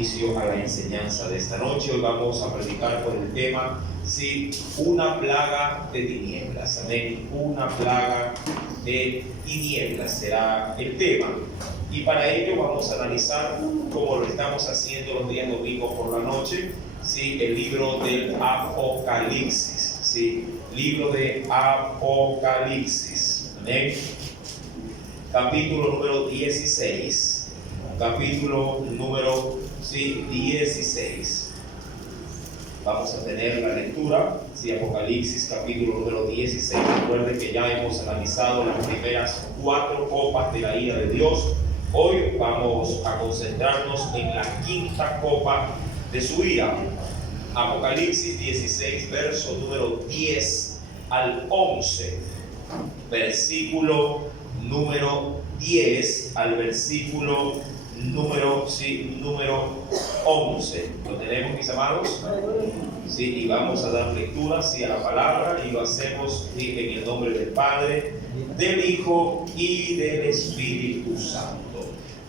inicio a la enseñanza de esta noche. Hoy vamos a predicar por el tema, sí, una plaga de tinieblas. Amén. Una plaga de tinieblas será el tema. Y para ello vamos a analizar, como lo estamos haciendo los días domingos por la noche, sí, el libro del Apocalipsis. Sí, libro de Apocalipsis. Amén. Capítulo número 16. Capítulo número 16. Vamos a tener la lectura, sí, Apocalipsis capítulo número 16. Recuerden que ya hemos analizado las primeras 4 copas de la ira de Dios. Hoy vamos a concentrarnos en la 5ª copa de su ira. Apocalipsis 16, verso número 10 al 11. Versículo número 10 al versículo número 11. ¿Lo tenemos, mis amados? Sí, y vamos a dar lectura, sí, a la palabra, y lo hacemos, sí, en el nombre del Padre, del Hijo y del Espíritu Santo.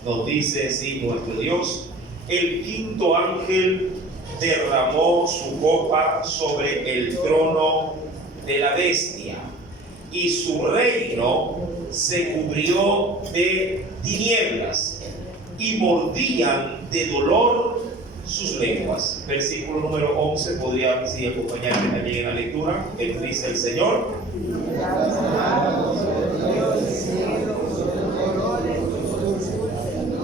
Nos dice, sí, nuestro Dios: el 5º ángel derramó su copa sobre el trono de la bestia, y su reino se cubrió de tinieblas, y mordían de dolor sus lenguas. Versículo número 11, podría así acompañarme también en la lectura. Que dice el Señor: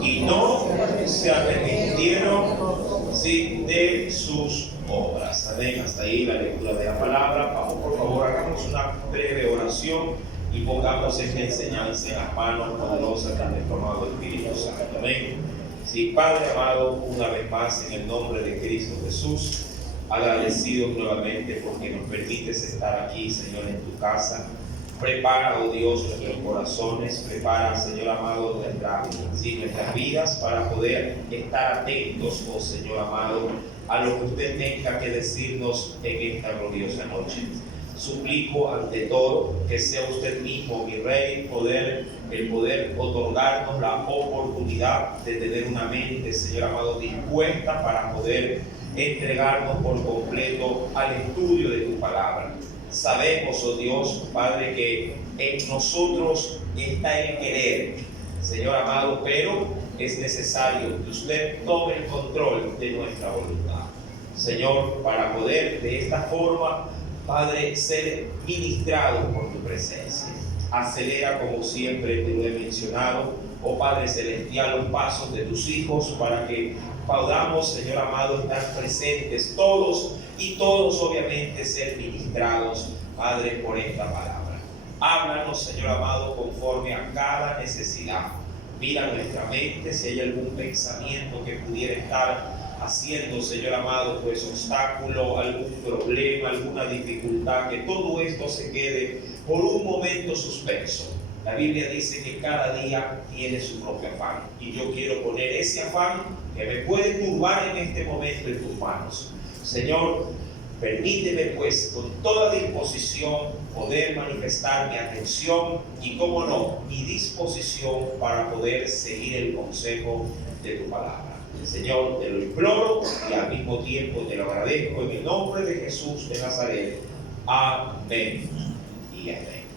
y no se arrepintieron, sí, de sus obras. Amén. Hasta ahí la lectura de la palabra. Vamos, por favor, hagamos una breve oración y pongamos esta enseñanza en las manos poderosas de nuestro amado Espíritu Santo. Amén. Sí, Padre amado, una vez más en el nombre de Cristo Jesús, agradecidos nuevamente porque nos permites estar aquí, Señor, en tu casa. Prepara, oh Dios, nuestros corazones, prepara, Señor amado, nuestras vidas para poder estar atentos, oh Señor amado, a lo que usted tenga que decirnos en esta gloriosa noche. Suplico ante todo que sea usted mismo, mi Rey, el poder otorgarnos la oportunidad de tener una mente, Señor amado, dispuesta para poder entregarnos por completo al estudio de tu palabra. Sabemos, oh Dios, Padre, que en nosotros está el querer, Señor amado, pero es necesario que usted tome el control de nuestra voluntad, Señor, para poder de esta forma, Padre, ser ministrado por tu presencia. Acelera, como siempre te lo he mencionado, oh Padre Celestial, los pasos de tus hijos para que podamos, Señor amado, estar presentes todos y todos, obviamente, ser ministrados, Padre, por esta palabra. Háblanos, Señor amado, conforme a cada necesidad. Mira nuestra mente, si hay algún pensamiento que pudiera estar haciendo, Señor amado, pues obstáculo, algún problema, alguna dificultad, que todo esto se quede por un momento suspenso. La Biblia dice que cada día tiene su propio afán, y yo quiero poner ese afán que me puede turbar en este momento en tus manos. Señor, permíteme pues con toda disposición poder manifestar mi atención y, cómo no, mi disposición para poder seguir el consejo de tu palabra. Señor, te lo imploro y al mismo tiempo te lo agradezco en el nombre de Jesús de Nazaret. Amén y amén.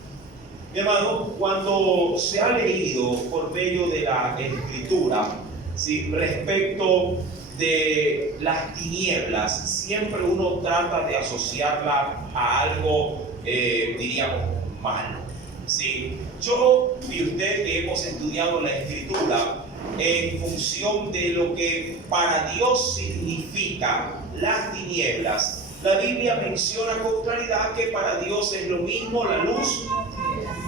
Mi amado, cuando se ha leído por medio de la Escritura, ¿sí?, respecto de las tinieblas, siempre uno trata de asociarla a algo, diríamos, malo. ¿Sí? Yo y usted que hemos estudiado la Escritura en función de lo que para Dios significa las tinieblas, la Biblia menciona con claridad que para Dios es lo mismo la luz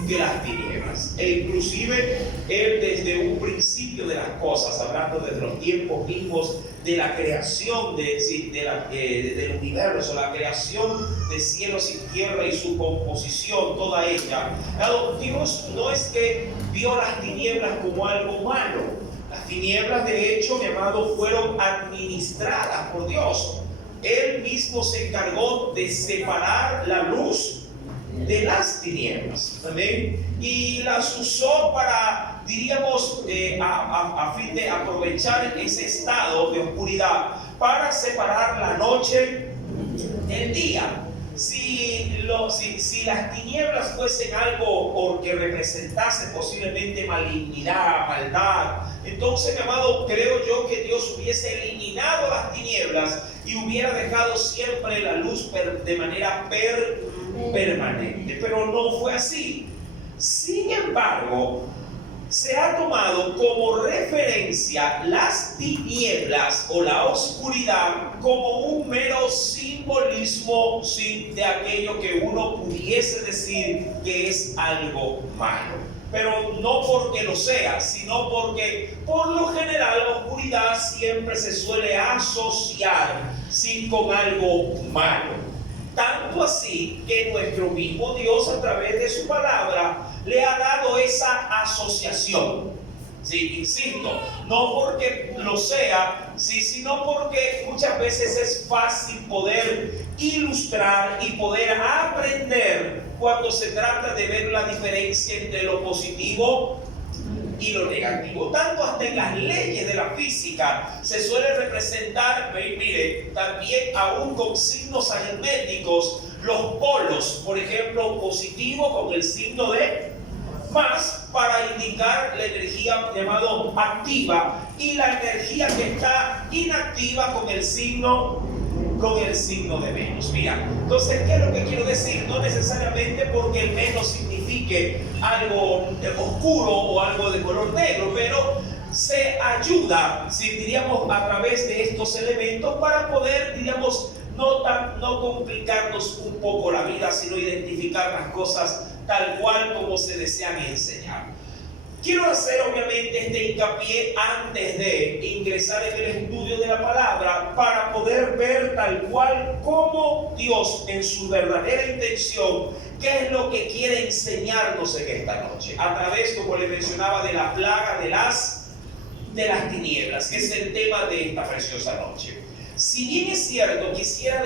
que las tinieblas. E inclusive Él, desde un principio de las cosas, hablando desde los tiempos mismos de la creación del universo, la creación de cielos y tierra y su composición, toda ella, Dios no es que vio las tinieblas como algo malo. Las tinieblas, de hecho, mi amado, fueron administradas por Dios. Él mismo se encargó de separar la luz de las tinieblas. Amén. Y las usó para diríamos, a fin de aprovechar ese estado de oscuridad para separar la noche del día. Si las tinieblas fuesen algo que representase posiblemente malignidad, maldad, entonces, mi amado, creo yo que Dios hubiese eliminado las tinieblas y hubiera dejado siempre la luz de manera permanente. Pero no fue así. Sin embargo, se ha tomado como referencia las tinieblas o la oscuridad como un mero simbolismo, sí, de aquello que uno pudiese decir que es algo malo. Pero no porque lo sea, sino porque por lo general la oscuridad siempre se suele asociar, sí, con algo malo. Tanto así que nuestro mismo Dios, a través de su palabra, le ha dado esa asociación. Sí, insisto, no porque lo sea, sí, sino porque muchas veces es fácil poder ilustrar y poder aprender cuando se trata de ver la diferencia entre lo positivo y lo negativo. Tanto hasta en las leyes de la física se suele representar, mire, también aún con signos aritméticos, los polos, por ejemplo, positivo con el signo de más para indicar la energía llamado activa y la energía que está inactiva con el signo de menos. Mira, entonces, ¿qué es lo que quiero decir? No necesariamente porque el menos signifique algo oscuro o algo de color negro, pero se ayuda, si diríamos, a través de estos elementos para poder, diríamos, no complicarnos un poco la vida, sino identificar las cosas tal cual como se desean enseñar. Quiero hacer obviamente este hincapié antes de ingresar en el estudio de la palabra para poder ver tal cual como Dios en su verdadera intención, qué es lo que quiere enseñarnos en esta noche, a través, como les mencionaba, de la plaga de las tinieblas, que es el tema de esta preciosa noche. Si bien es cierto, quisiera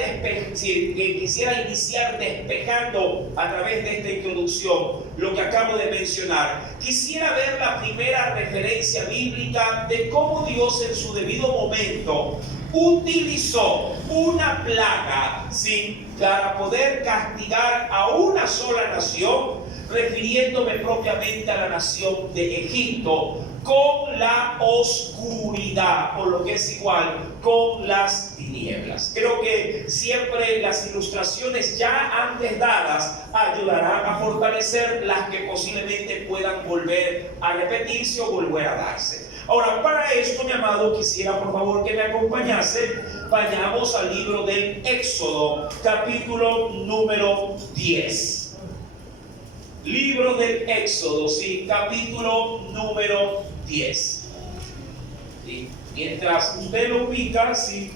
iniciar despejando a través de esta introducción lo que acabo de mencionar, quisiera ver la primera referencia bíblica de cómo Dios en su debido momento utilizó una plaga, ¿sí?, para poder castigar a una sola nación, refiriéndome propiamente a la nación de Egipto, con la oscuridad, o lo que es igual, con las tinieblas. Creo que siempre las ilustraciones ya antes dadas ayudarán a fortalecer las que posiblemente puedan volver a repetirse o volver a darse. Ahora, para esto, mi amado, quisiera por favor que me acompañase. Vayamos al libro del Éxodo, capítulo número 10. Libro del Éxodo, sí, capítulo número 10. ¿Sí? Mientras usted lo ubica, sí,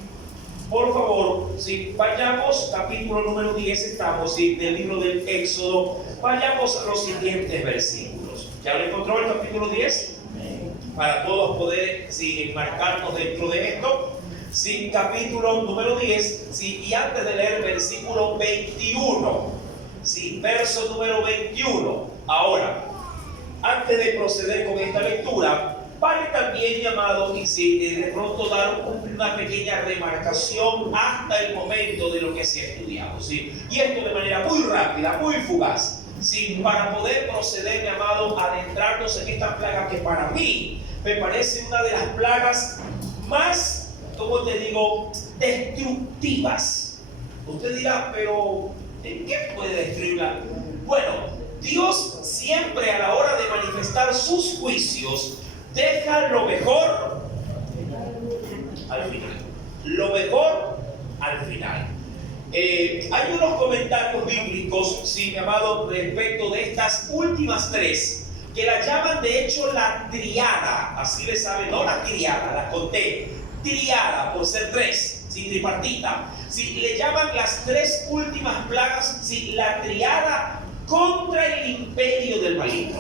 por favor, sí, vayamos, capítulo número 10 estamos, sí, del libro del Éxodo. Vayamos a los siguientes versículos. ¿Ya lo encontró el capítulo 10? Para todos poder, sí, enmarcarnos dentro de esto. Sí, capítulo número 10, sí, y antes de leer versículo 21. Sí, verso número 21. Ahora, antes de proceder con esta lectura, vale también, llamado, y si de pronto dar una pequeña remarcación hasta el momento de lo que se ha estudiado, ¿sí? Y esto de manera muy rápida, muy fugaz, ¿sí? Para poder proceder, llamado, adentrarnos en esta plaga que para mí me parece una de las plagas más, ¿cómo te digo?, destructivas. Usted dirá, pero ¿en qué puede destruirla? Bueno, Dios siempre a la hora de manifestar sus juicios deja lo mejor al final. Lo mejor al final. Hay unos comentarios bíblicos, sí, mi amado, respecto de estas últimas tres, que la llaman de hecho la triada. Así le saben, no la triada, la conté. Triada, por ser tres, sí, tripartita. Sí, le llaman las tres últimas plagas, sí, la triada contra el imperio del maligno.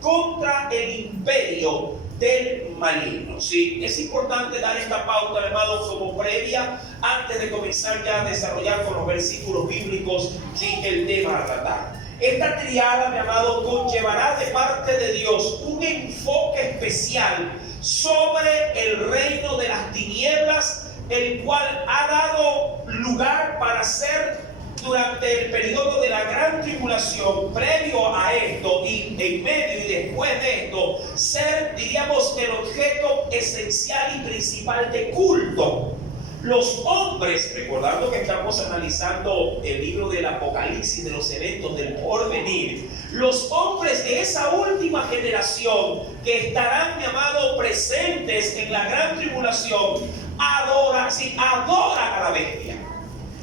Contra el imperio del maligno. Sí, es importante dar esta pauta, hermanos, como previa, antes de comenzar ya a desarrollar con los versículos bíblicos, sí, el tema a tratar. Esta triada, mi amado, conllevará de parte de Dios un enfoque especial sobre el reino de las tinieblas, el cual ha dado lugar para ser durante el periodo de la gran tribulación, previo a esto y en medio y después de esto, ser, diríamos, el objeto esencial y principal de culto. Los hombres, recordando que estamos analizando el libro del Apocalipsis, de los eventos del porvenir, los hombres de esa última generación que estarán, mi amado, presentes en la gran tribulación, adoran a la bestia,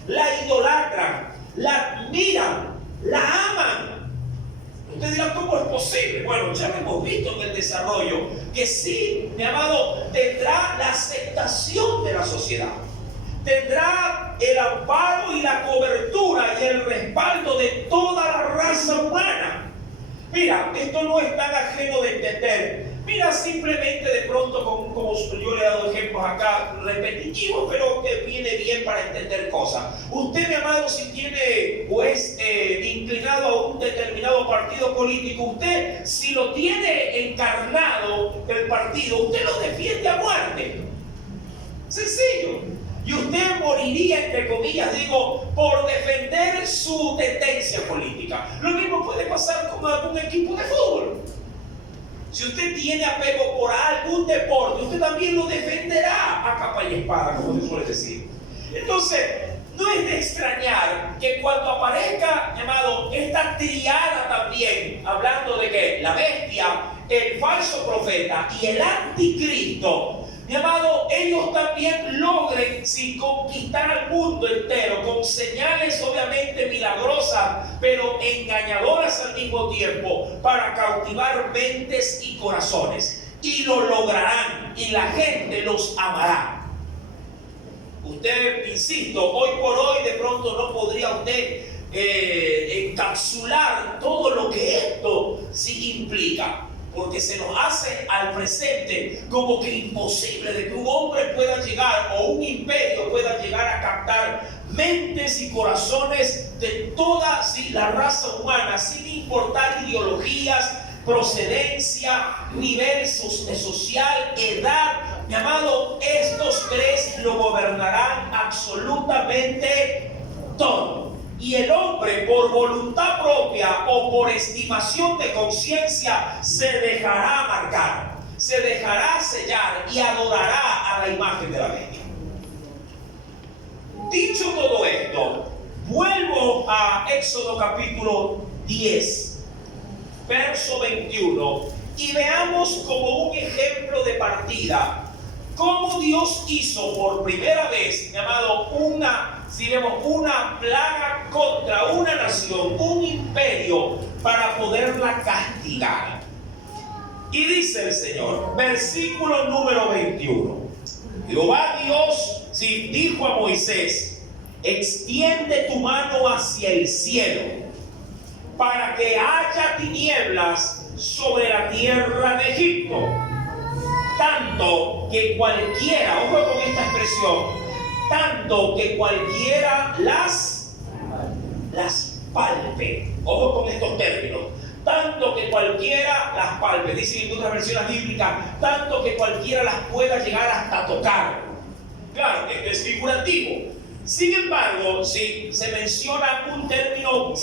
la idolatran, la admiran, la aman. Usted dirá, ¿cómo es posible? Bueno, ya lo hemos visto en el desarrollo que sí, mi amado, tendrá la aceptación de la sociedad, tendrá el amparo y la cobertura y el respaldo de toda la raza humana. Mira, esto no es tan ajeno de entender. Mira, simplemente de pronto, como yo le he dado ejemplos acá repetitivos, pero que viene bien para entender cosas. Usted, mi amado, si tiene pues inclinado a un determinado partido político, usted, si lo tiene encarnado el partido, usted lo defiende a muerte. Sencillo. Y usted moriría, entre comillas, digo, por defender su tendencia política. Lo mismo puede pasar con algún equipo de fútbol. Si usted tiene apego por algún deporte, usted también lo defenderá a capa y espada, como se suele decir. Entonces, no es de extrañar que cuando aparezca, llamado, esta triada también, hablando de que la bestia, el falso profeta y el anticristo, mi amado, ellos también logren conquistar al mundo entero con señales obviamente milagrosas, pero engañadoras al mismo tiempo, para cautivar mentes y corazones. Y lo lograrán, y la gente los amará. Usted, insisto, hoy por hoy de pronto no podría usted encapsular todo lo que esto sí implica, porque se nos hace al presente como que imposible de que un hombre pueda llegar o un imperio pueda llegar a captar mentes y corazones de toda la raza humana, sin importar ideologías, procedencia, nivel social, edad. Mi amado, estos tres lo gobernarán absolutamente todo. Y el hombre, por voluntad propia o por estimación de conciencia, se dejará marcar, se dejará sellar y adorará a la imagen de la bestia. Dicho todo esto, vuelvo a Éxodo capítulo 10, verso 21, y veamos como un ejemplo de partida cómo Dios hizo por primera vez, llamado una plaga contra una nación, un imperio, para poderla castigar. Y dice el Señor, versículo número 21, Jehová Dios dijo a Moisés: extiende tu mano hacia el cielo, para que haya tinieblas sobre la tierra de Egipto, tanto que cualquiera, ojo con esta expresión, tanto que cualquiera las palpe. Ojo con estos términos. Tanto que cualquiera las palpe. Dicen en otras versiones bíblicas, tanto que cualquiera las pueda llegar hasta tocar. Claro, esto es figurativo. Sin embargo, si se menciona un término,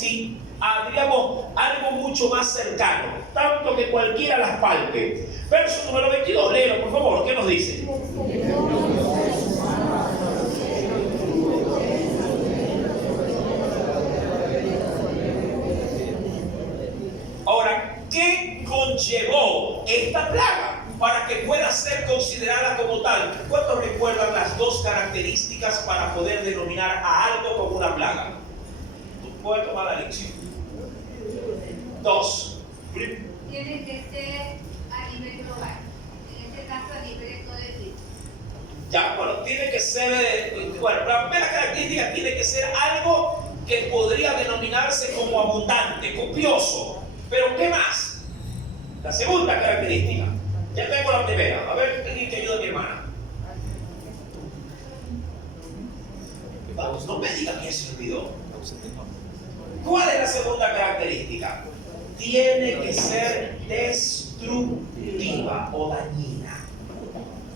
diríamos, algo mucho más cercano. Tanto que cualquiera las palpe. Verso número 22, léelo por favor. ¿Qué nos dice? Ahora, ¿qué conllevó esta plaga para que pueda ser considerada como tal? ¿Cuántos recuerdan las dos características para poder denominar a algo como una plaga? ¿Puedes tomar la lección? Dos. Tiene que ser a nivel global. En este caso, a nivel de todo el mundo. Ya, bueno, tiene que ser, bueno, la primera característica tiene que ser algo que podría denominarse como abundante, copioso. Pero ¿qué más? La segunda característica. Ya tengo la primera. A ver, alguien que ayude a mi hermana. Vamos, no me digan que se olvidó. ¿Cuál es la segunda característica? Tiene que ser destructiva o dañina.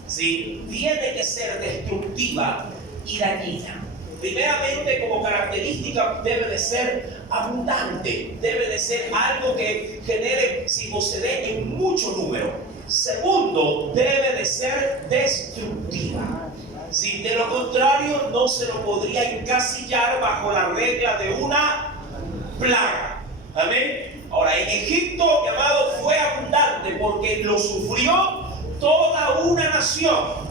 ¿Sí? Tiene que ser destructiva y dañina. Primeramente, como característica, debe de ser abundante, debe de ser algo que genere, si se dé en mucho número. Segundo, debe de ser destructiva. Si de lo contrario, no se lo podría encasillar bajo la regla de una plaga. Amén. Ahora, en Egipto, mi amado, fue abundante porque lo sufrió toda una nación.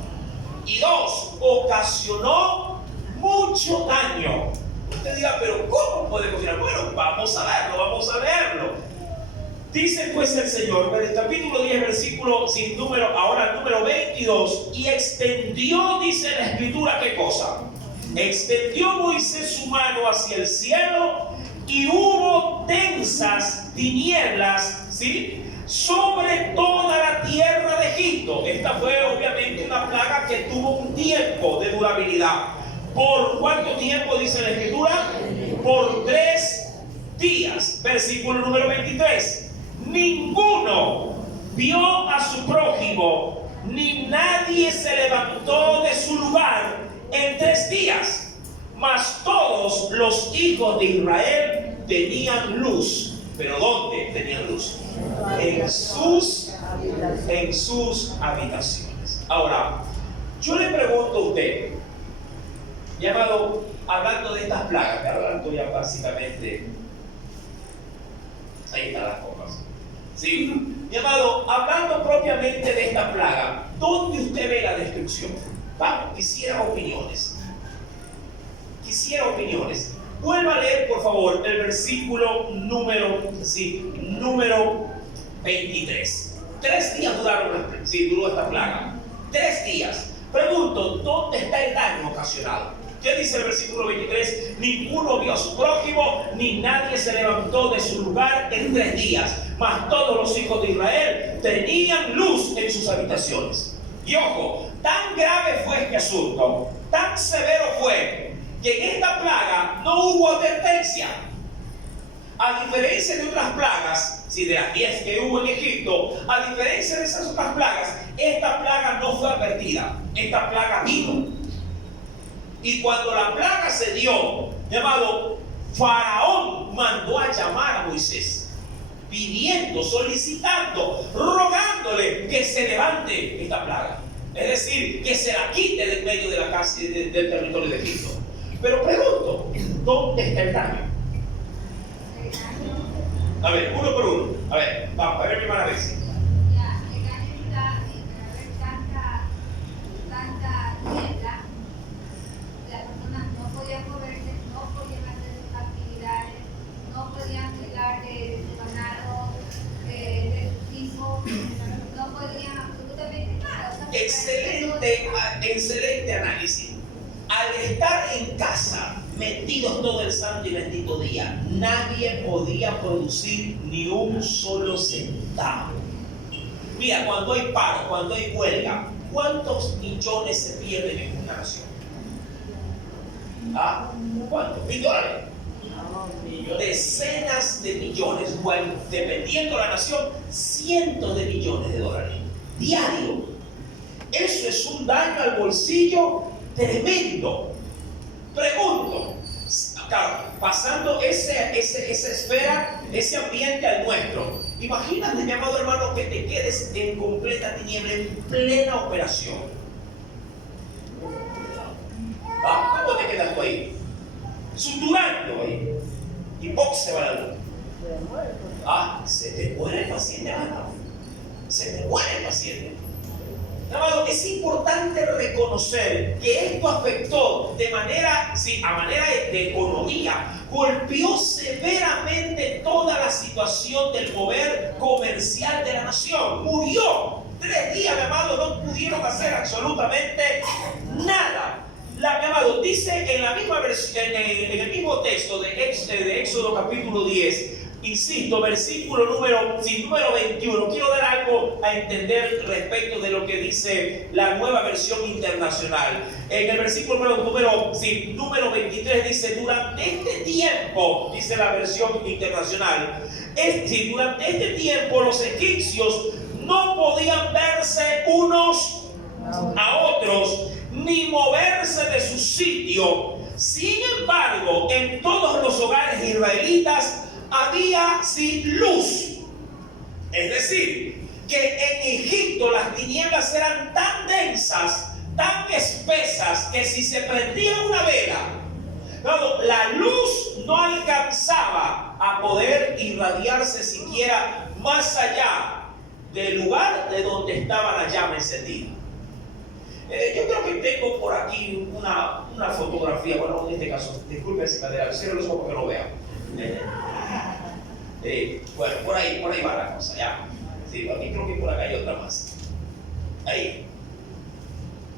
Y dos, ocasionó mucho daño. Usted dirá, pero ¿cómo podemos ir? Bueno, vamos a verlo. Dice pues el Señor, en el capítulo 10, versículo sin número, ahora número 22, y extendió, dice la Escritura, ¿qué cosa? Extendió Moisés su mano hacia el cielo y hubo densas tinieblas, ¿sí?, sobre toda la tierra de Egipto. Esta fue obviamente una plaga que tuvo un tiempo de durabilidad. ¿Por cuánto tiempo dice la Escritura? Por 3 días. Versículo número 23. Ninguno vio a su prójimo, ni nadie se levantó de su lugar en 3 días. Mas todos los hijos de Israel tenían luz. ¿Pero dónde tenían luz? En sus habitaciones. Ahora, yo le pregunto a usted, llamado, hablando de estas plagas, que hablando ya básicamente, ahí están las cosas. ¿Sí? Llamado, hablando propiamente de esta plaga, ¿dónde usted ve la destrucción? Vamos, quisiera opiniones. Vuelva a leer, por favor, el versículo número 23. 3 días duró esta plaga. 3 días. Pregunto, ¿dónde está el daño ocasionado? ¿Qué dice el versículo 23? Ninguno vio a su prójimo, ni nadie se levantó de su lugar en 3 días. Mas todos los hijos de Israel tenían luz en sus habitaciones. Y ojo, tan grave fue este asunto, tan severo fue, que en esta plaga no hubo advertencia. A diferencia de otras plagas, de las 10 que hubo en Egipto, a diferencia de esas otras plagas, esta plaga no fue advertida. Esta plaga vino. Y cuando la plaga se dio, llamado, Faraón mandó a llamar a Moisés, pidiendo, solicitando, rogándole que se levante esta plaga. Es decir, que se la quite del medio de la casa del territorio de Egipto. Pero pregunto, ¿dónde está el daño? A ver, uno por uno. A ver, vamos a ver mi hermana Bessie. Ya, el daño está en haber tanta niebla. Las personas no podían moverse, no podían hacer sus actividades, no podían cuidar de su ganado, de sus hijos, no podían absolutamente nada. O sea, Excelente análisis. Al estar en casa, metidos todo el santo y bendito día, nadie podía producir ni un solo centavo. Mira, cuando hay paro, cuando hay huelga, ¿cuántos millones se pierden en una nación? ¿Ah? ¿Cuántos? $1,000. Decenas de millones, bueno, dependiendo de la nación, cientos de millones de dólares diario. Eso es un daño al bolsillo tremendo. Pregunto, claro, pasando esa esfera, ese ambiente al nuestro, imagínate, mi amado hermano, que te quedes en completa tiniebla, en plena operación. ¿Ah? ¿Cómo te quedas tú ahí? Suturando ahí. Y ¡poc! Se va la luz. Ah, se te muere el paciente, hermano. Se te muere el paciente. Amado, es importante reconocer que esto afectó de manera, a manera de economía, golpeó severamente toda la situación del mover comercial de la nación. Murió. 3 días, mi amado, no pudieron hacer absolutamente nada. Mi amado, dice en la misma versión, en el mismo texto de Éxodo capítulo 10, insisto, versículo número 21. Quiero dar algo a entender respecto de lo que dice la Nueva Versión Internacional. En el versículo número 23 dice: durante este tiempo, dice la versión internacional, durante este tiempo los egipcios no podían verse unos a otros, ni moverse de su sitio. Sin embargo, en todos los hogares israelitas había luz. Es decir, que en Egipto las tinieblas eran tan densas, tan espesas, que si se prendía una vela, la luz no alcanzaba a poder irradiarse siquiera más allá del lugar de donde estaba la llama encendida. Yo creo que tengo por aquí una fotografía, bueno, en este caso, disculpe si me adelanto, cierro los ojos porque no lo vean. Bueno, por ahí va la cosa, ¿ya? Sí, aquí creo que por acá hay otra más. Ahí.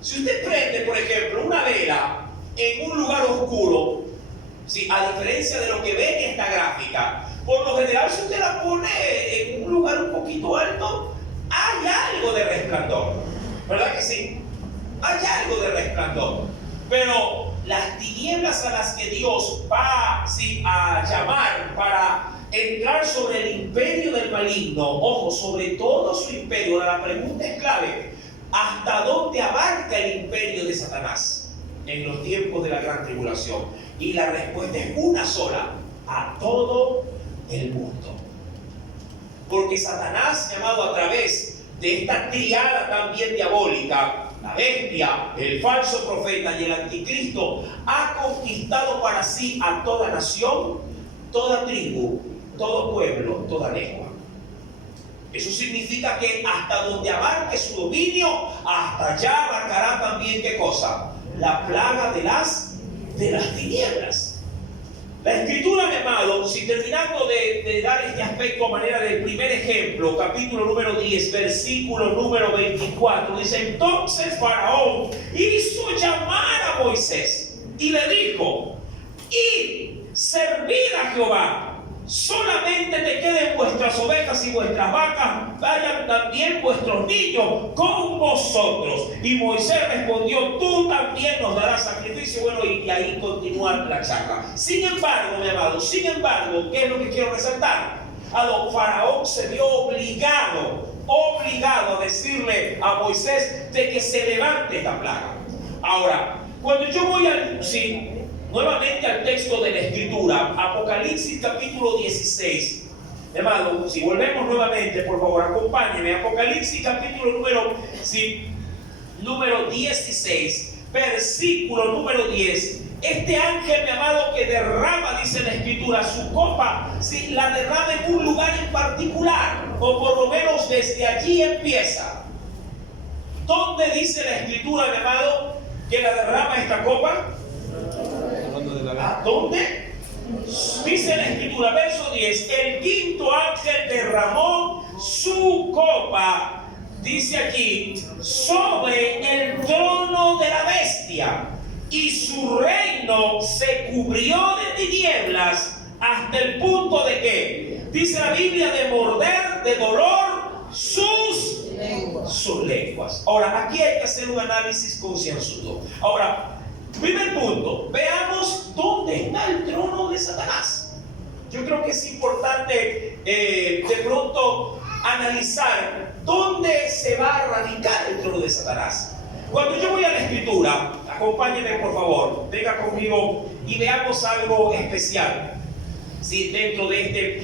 Si usted prende, por ejemplo, una vela en un lugar oscuro, a diferencia de lo que ve en esta gráfica, por lo general, si usted la pone en un lugar un poquito alto, hay algo de resplandor, ¿verdad que sí? Hay algo de resplandor, pero las tinieblas a las que Dios va a llamar para entrar sobre el imperio del maligno, ojo, sobre todo su imperio. La pregunta es clave: ¿hasta dónde abarca el imperio de Satanás en los tiempos de la gran tribulación? Y la respuesta es una sola: a todo el mundo. Porque Satanás, llamado a través de esta triada también diabólica, la bestia, el falso profeta y el anticristo, ha conquistado para sí a toda nación, toda tribu, todo pueblo, toda lengua. Eso significa que hasta donde abarque su dominio, hasta allá abarcará también, ¿qué cosa? La plaga de las tinieblas. La Escritura, mi amado, si terminando de dar este aspecto a manera del primer ejemplo, capítulo número 10, versículo número 24, dice: entonces Faraón hizo llamar a Moisés y le dijo: id, servid a Jehová, solamente te queden vuestras ovejas y vuestras vacas, vayan también vuestros niños con vosotros. Y Moisés respondió: tú también nos darás sacrificio. Bueno, y ahí continúa la charla. Sin embargo, mi amado, ¿qué es lo que quiero resaltar? Faraón se vio obligado a decirle a Moisés de que se levante esta plaga. Ahora, cuando yo voy nuevamente al texto de la Escritura, Apocalipsis capítulo 16. Hermano, si volvemos nuevamente, por favor, acompáñenme. Apocalipsis capítulo número 16, versículo número 10. Este ángel, mi amado, que derrama, dice la Escritura, su copa, la derrama en un lugar en particular, o por lo menos desde allí empieza. ¿Dónde dice la Escritura, mi amado, que la derrama esta copa? ¿A dónde? Dice la Escritura, verso 10: el quinto ángel derramó su copa, dice aquí, sobre el trono de la bestia, y su reino se cubrió de tinieblas hasta el punto de que, dice la Biblia, de morder de dolor sus lenguas. Ahora, aquí hay que hacer un análisis concienzudo. Ahora, primer punto, veamos dónde está el trono de Satanás. Yo creo que es importante de pronto analizar dónde se va a radicar el trono de Satanás. Cuando yo voy a la Escritura, acompáñenme por favor, venga conmigo y veamos algo especial dentro de este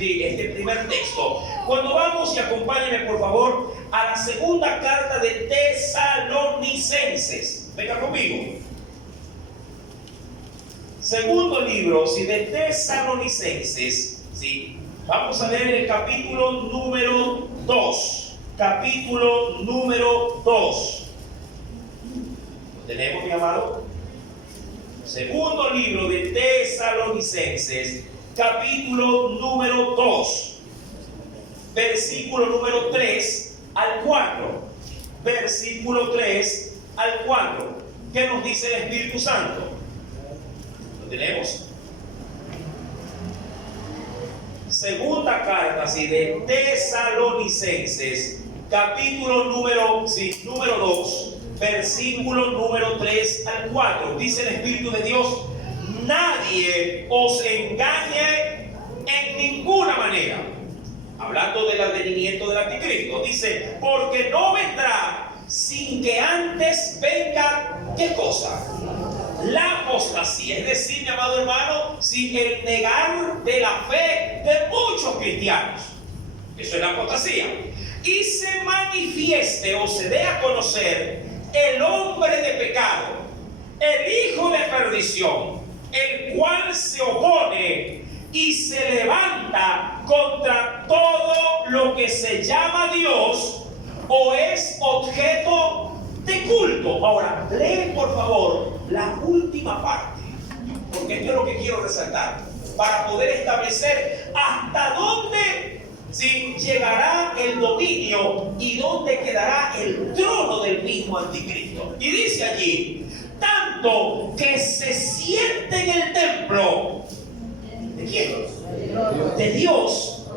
primer texto. Cuando vamos, y acompáñenme por favor a la segunda carta de Tesalonicenses, venga conmigo. Segundo libro de Tesalonicenses, vamos a leer el capítulo número 2. Capítulo número 2. ¿Lo tenemos, mi amado? Segundo libro de Tesalonicenses, capítulo número 2, versículo número 3 al 4. Versículo 3 al 4. ¿Qué nos dice el Espíritu Santo? ¿Lo tenemos? segunda carta de Tesalonicenses, capítulo número 2, versículo número 3 al 4. Dice el Espíritu de Dios: nadie os engañe en ninguna manera. Hablando del advenimiento del anticristo, dice: porque no vendrá sin que antes venga, ¿qué cosa? La apostasía, es decir, mi amado hermano, sin el negar de la fe de muchos cristianos. Eso es la apostasía. Y se manifieste o se dé a conocer el hombre de pecado, el hijo de perdición, el cual se opone y se levanta contra todo lo que se llama Dios o es objeto de culto. Ahora, leen por favor la última parte, porque esto es lo que quiero resaltar, para poder establecer hasta dónde llegará el dominio y dónde quedará el trono del mismo anticristo. Y dice allí: tanto que se siente en el templo. ¿De quién? De Dios.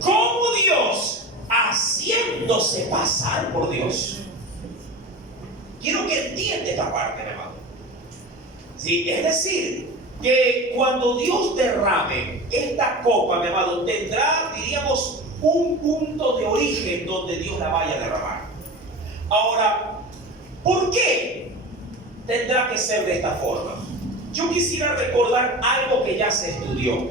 Como Dios, haciéndose pasar por Dios. Quiero que entienda esta parte, mi hermano. Sí, es decir, que cuando Dios derrame esta copa, mi amado, tendrá, diríamos, un punto de origen donde Dios la vaya a derramar. Ahora, ¿por qué tendrá que ser de esta forma? Yo quisiera recordar algo que ya se estudió.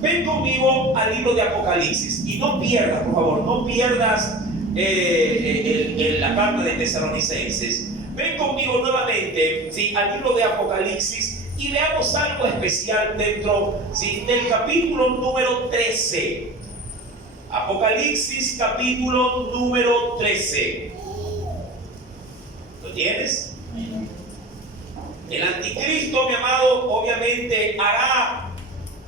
Ven conmigo al libro de Apocalipsis y no pierdas, por favor, no pierdas la carta de Tesalonicenses. Ven conmigo nuevamente al libro de Apocalipsis y veamos algo especial dentro del capítulo número 13. Apocalipsis capítulo número 13. ¿Lo tienes? El anticristo, mi amado, obviamente hará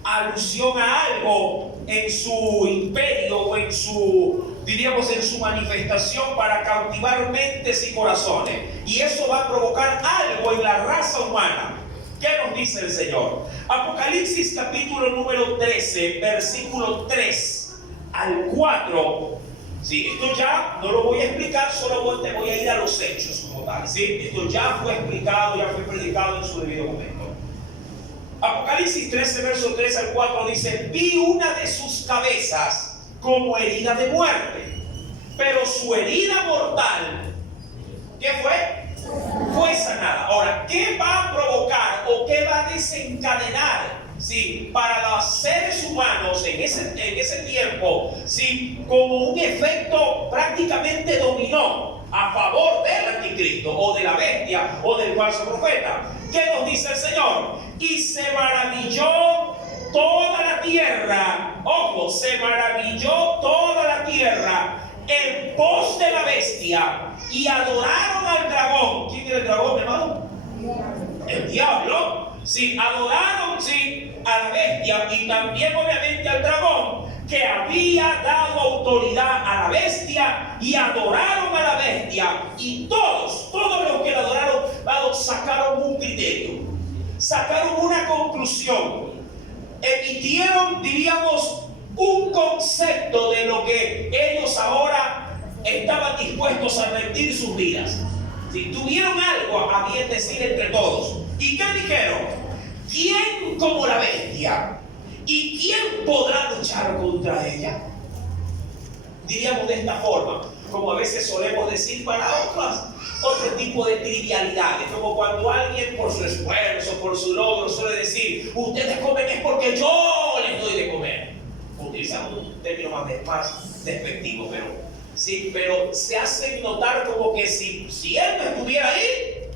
alusión a algo en su imperio o en su, diríamos, en su manifestación para cautivar mentes y corazones. Y eso va a provocar algo en la raza humana. ¿Qué nos dice el Señor? Apocalipsis capítulo número 13, versículo 3 al 4. Sí, esto ya no lo voy a explicar, solo te voy a ir a los hechos como tal. ¿Sí? Esto ya fue explicado, ya fue predicado en su debido momento. Apocalipsis 13, verso 3 al 4 dice: vi una de sus cabezas como herida de muerte, pero su herida mortal, ¿qué fue? Fue sanada. Ahora, ¿qué va a provocar o qué va a desencadenar para los seres humanos en ese tiempo, como un efecto prácticamente dominó a favor del anticristo o de la bestia o del falso profeta? ¿Qué nos dice el Señor? Y se maravilló toda la tierra, ojo, se maravilló toda la tierra en pos de la bestia y adoraron al dragón. ¿Quién era el dragón, hermano? El diablo. Adoraron a la bestia y también obviamente al dragón, que había dado autoridad a la bestia, y adoraron a la bestia, y todos los que la adoraron sacaron un criterio, sacaron una conclusión, emitieron, diríamos, un concepto de lo que ellos ahora estaban dispuestos a rendir sus vidas. Tuvieron algo a bien decir entre todos. ¿Y qué dijeron? ¿Quién como la bestia? ¿Y quién podrá luchar contra ella? Diríamos de esta forma, como a veces solemos decir para otro tipo de trivialidades, como cuando alguien por su esfuerzo, por su logro, suele decir: ustedes comen es porque yo les doy de comer. Utilizamos un término más despectivo, pero se hace notar como que si él no estuviera ahí,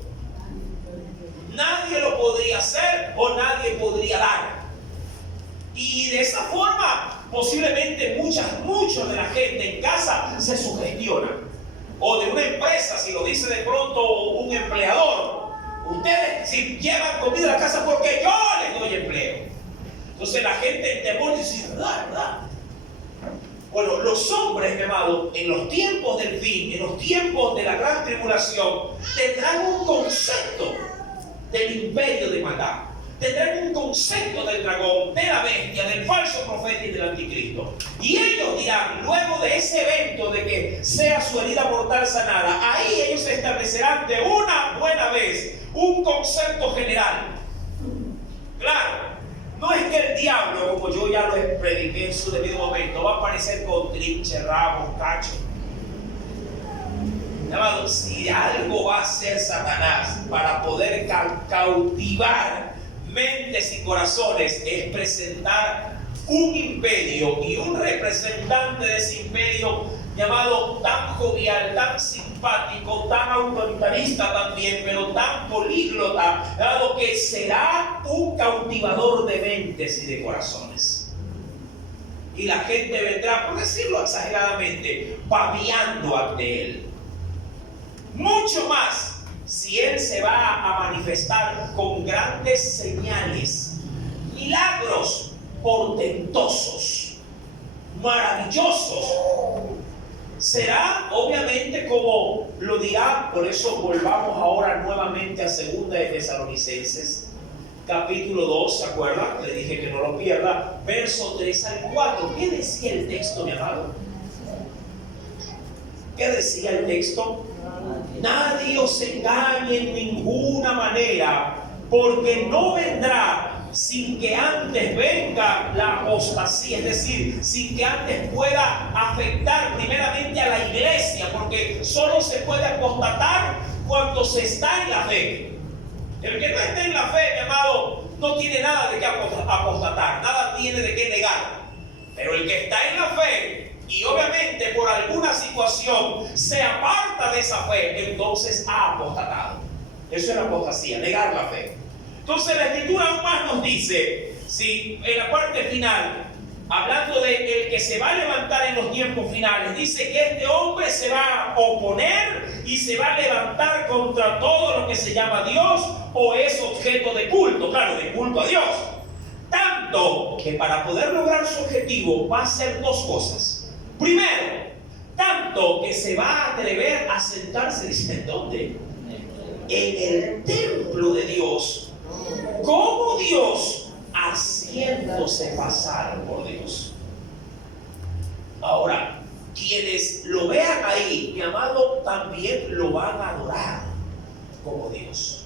nadie lo podría hacer o nadie podría dar. Y de esa forma, posiblemente muchos de la gente en casa se sugestionan. O de una empresa, si lo dice de pronto un empleador: ustedes llevan comida a la casa porque yo les doy empleo. Entonces la gente en temor dice: ¿verdad? Bueno, los hombres, mi amado, en los tiempos del fin, en los tiempos de la gran tribulación, tendrán un concepto del imperio de maldad. tendrán un concepto del dragón, de la bestia, del falso profeta y del anticristo. Y ellos dirán, luego de ese evento de que sea su herida mortal sanada, ahí ellos establecerán de una buena vez un concepto general. Claro, no es que el diablo, como yo ya lo prediqué en su debido momento, va a aparecer con trinche, rabos, cachos. Amado, si algo va a hacer Satanás para poder cautivar mentes y corazones, es presentar un imperio y un representante de ese imperio llamado tan jovial, tan simpático, tan autoritarista también, pero tan políglota, dado que será un cautivador de mentes y de corazones. Y la gente vendrá, por decirlo exageradamente, babeando ante él. Mucho más si él se va a manifestar con grandes señales, milagros portentosos, maravillosos. Será obviamente como lo dirá, por eso volvamos ahora nuevamente a 2 de Tesalonicenses, capítulo 2, ¿se acuerdan? Le dije que no lo pierda, verso 3 al 4. ¿Qué decía el texto, mi amado? ¿Qué decía el texto? Nadie os engañe en ninguna manera, porque no vendrá sin que antes venga la apostasía, es decir, sin que antes pueda afectar primeramente a la iglesia, porque solo se puede apostatar cuando se está en la fe. El que no esté en la fe, mi amado, no tiene nada de qué apostatar, nada tiene de qué negar. Pero el que está en la fe y obviamente por alguna situación se aparta de esa fe, entonces ha apostatado. Eso es la apostasía, negar la fe. Entonces la Escritura aún más nos dice, si en la parte final, hablando de el que se va a levantar en los tiempos finales, dice que este hombre se va a oponer y se va a levantar contra todo lo que se llama Dios o es objeto de culto, claro, de culto a Dios. Tanto que para poder lograr su objetivo va a hacer dos cosas. Primero, tanto que se va a atrever a sentarse, dice, ¿en dónde? En el templo de Dios, como Dios, haciéndose pasar por Dios. Ahora, quienes lo vean ahí, mi amado, también lo van a adorar como Dios.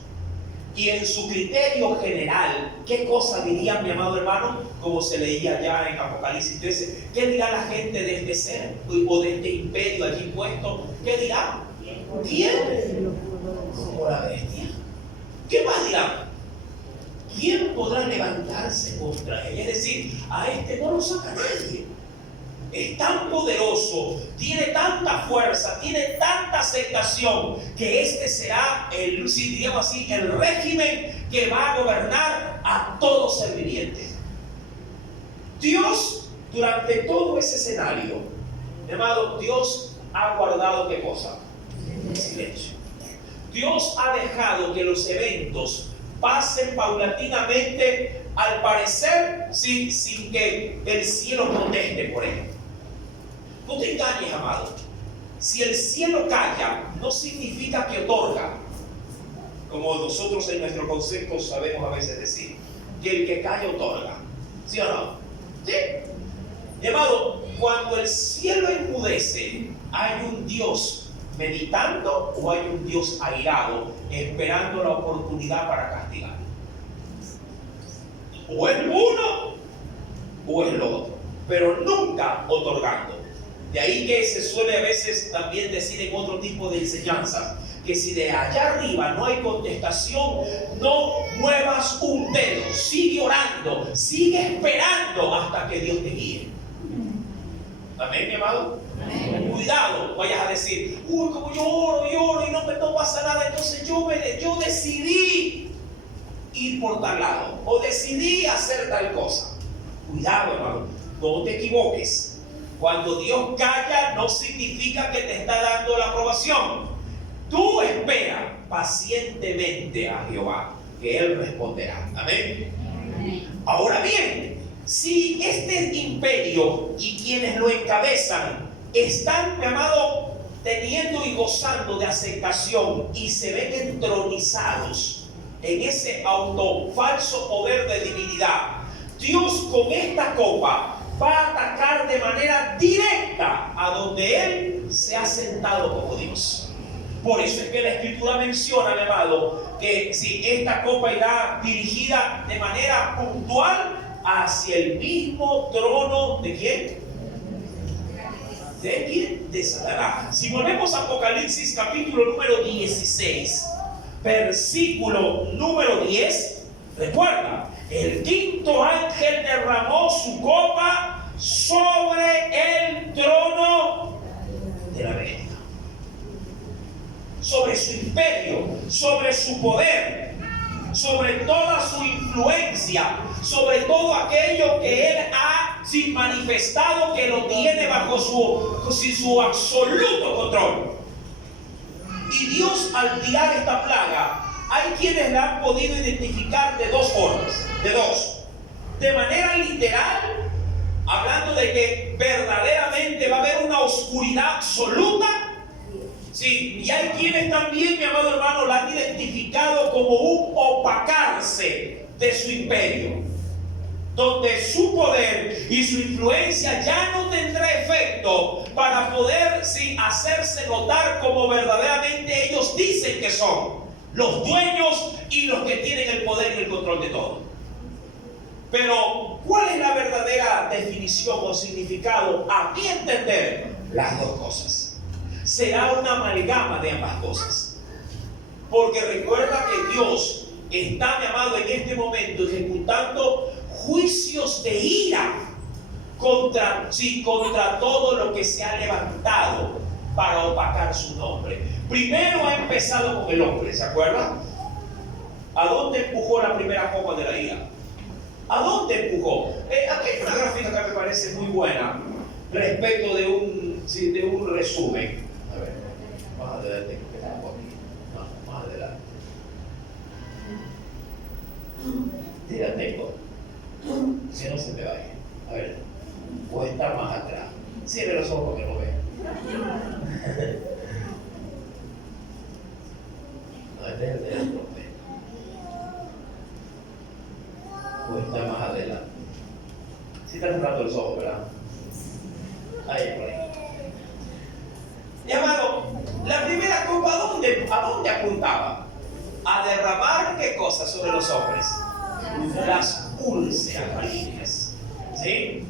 Y en su criterio general, ¿qué cosa diría mi amado hermano? Como se leía ya en Apocalipsis 13, ¿qué dirá la gente de este ser o de este imperio allí puesto? ¿Qué dirá? ¿Quién? Como la bestia. ¿Qué más dirá? ¿Quién podrá levantarse contra él? Es decir, a este no lo saca nadie. Es tan poderoso, tiene tanta fuerza, tiene tanta aceptación, que este será el, si diríamos así, el régimen que va a gobernar a todo ser viviente. Dios, durante todo ese escenario, mi amado, Dios ha guardado ¿qué cosa? Silencio. Dios ha dejado que los eventos pasen paulatinamente, al parecer sin que el cielo proteste por él. No te engañes, amado. Si el cielo calla, no significa que otorga. Como nosotros en nuestro concepto sabemos a veces decir, que el que calla otorga. ¿Sí o no? ¿Sí? Y amado, cuando el cielo enmudece, ¿hay un Dios meditando o hay un Dios airado esperando la oportunidad para castigar? O es lo uno o es lo otro, pero nunca otorgando. De ahí que se suele a veces también decir en otro tipo de enseñanzas, que si de allá arriba no hay contestación, no muevas un dedo, sigue orando, sigue esperando hasta que Dios te guíe. ¿Amén, mi amado? Amén. Cuidado, vayas a decir, uy, como yo oro y no pasa nada, entonces yo decidí ir por tal lado, o decidí hacer tal cosa. Cuidado, hermano, no te equivoques. Cuando Dios calla, no significa que te está dando la aprobación. Tú espera pacientemente a Jehová, que Él responderá. Amén. Ahora bien, si este imperio y quienes lo encabezan están, mi amado, teniendo y gozando de aceptación y se ven entronizados en ese falso poder de divinidad, Dios con esta copa va a atacar de manera directa a donde Él se ha sentado como Dios. Por eso es que la Escritura menciona, mi amado, que si esta copa irá dirigida de manera puntual hacia el mismo trono ¿de quién? ¿De quién? De Satanás. Si volvemos a Apocalipsis capítulo número 16, versículo número 10, recuerda, el quinto ángel derramó su copa sobre el trono de la bestia, sobre su imperio, sobre su poder, sobre toda su influencia, sobre todo aquello que Él ha manifestado que lo tiene bajo su absoluto control. Y Dios, al tirar esta plaga, hay quienes la han podido identificar de dos formas, de manera literal, hablando de que verdaderamente va a haber una oscuridad absoluta. Sí, y hay quienes también, mi amado hermano, la han identificado como un opacarse de su imperio, donde su poder y su influencia ya no tendrá efecto para poder hacerse notar como verdaderamente ellos dicen que son los dueños y los que tienen el poder y el control de todo. Pero, ¿cuál es la verdadera definición o significado? A mi entender, las dos cosas. Será una amalgama de ambas cosas. Porque recuerda que Dios está, mi amado, en este momento ejecutando juicios de ira contra todo lo que se ha levantado para opacar su nombre. Primero ha empezado con el hombre, ¿se acuerdan? ¿A dónde empujó la primera copa de la ira? ¿A dónde empujó? Aquí hay una gráfica que me parece muy buena respecto de un resumen. A ver, más adelante, más adelante. Sí, la tengo. Si no se me vaya. A ver, o está más atrás. Cierre los ojos que no vea. No, este es el de dentro. O está más adelante. Si está cerrando los ojos, ¿verdad? Ahí, por ahí. Mi amado, la primera copa, ¿a dónde apuntaba? A derramar ¿qué cosa sobre los hombres? Las úlceras malignas. ¿Sí?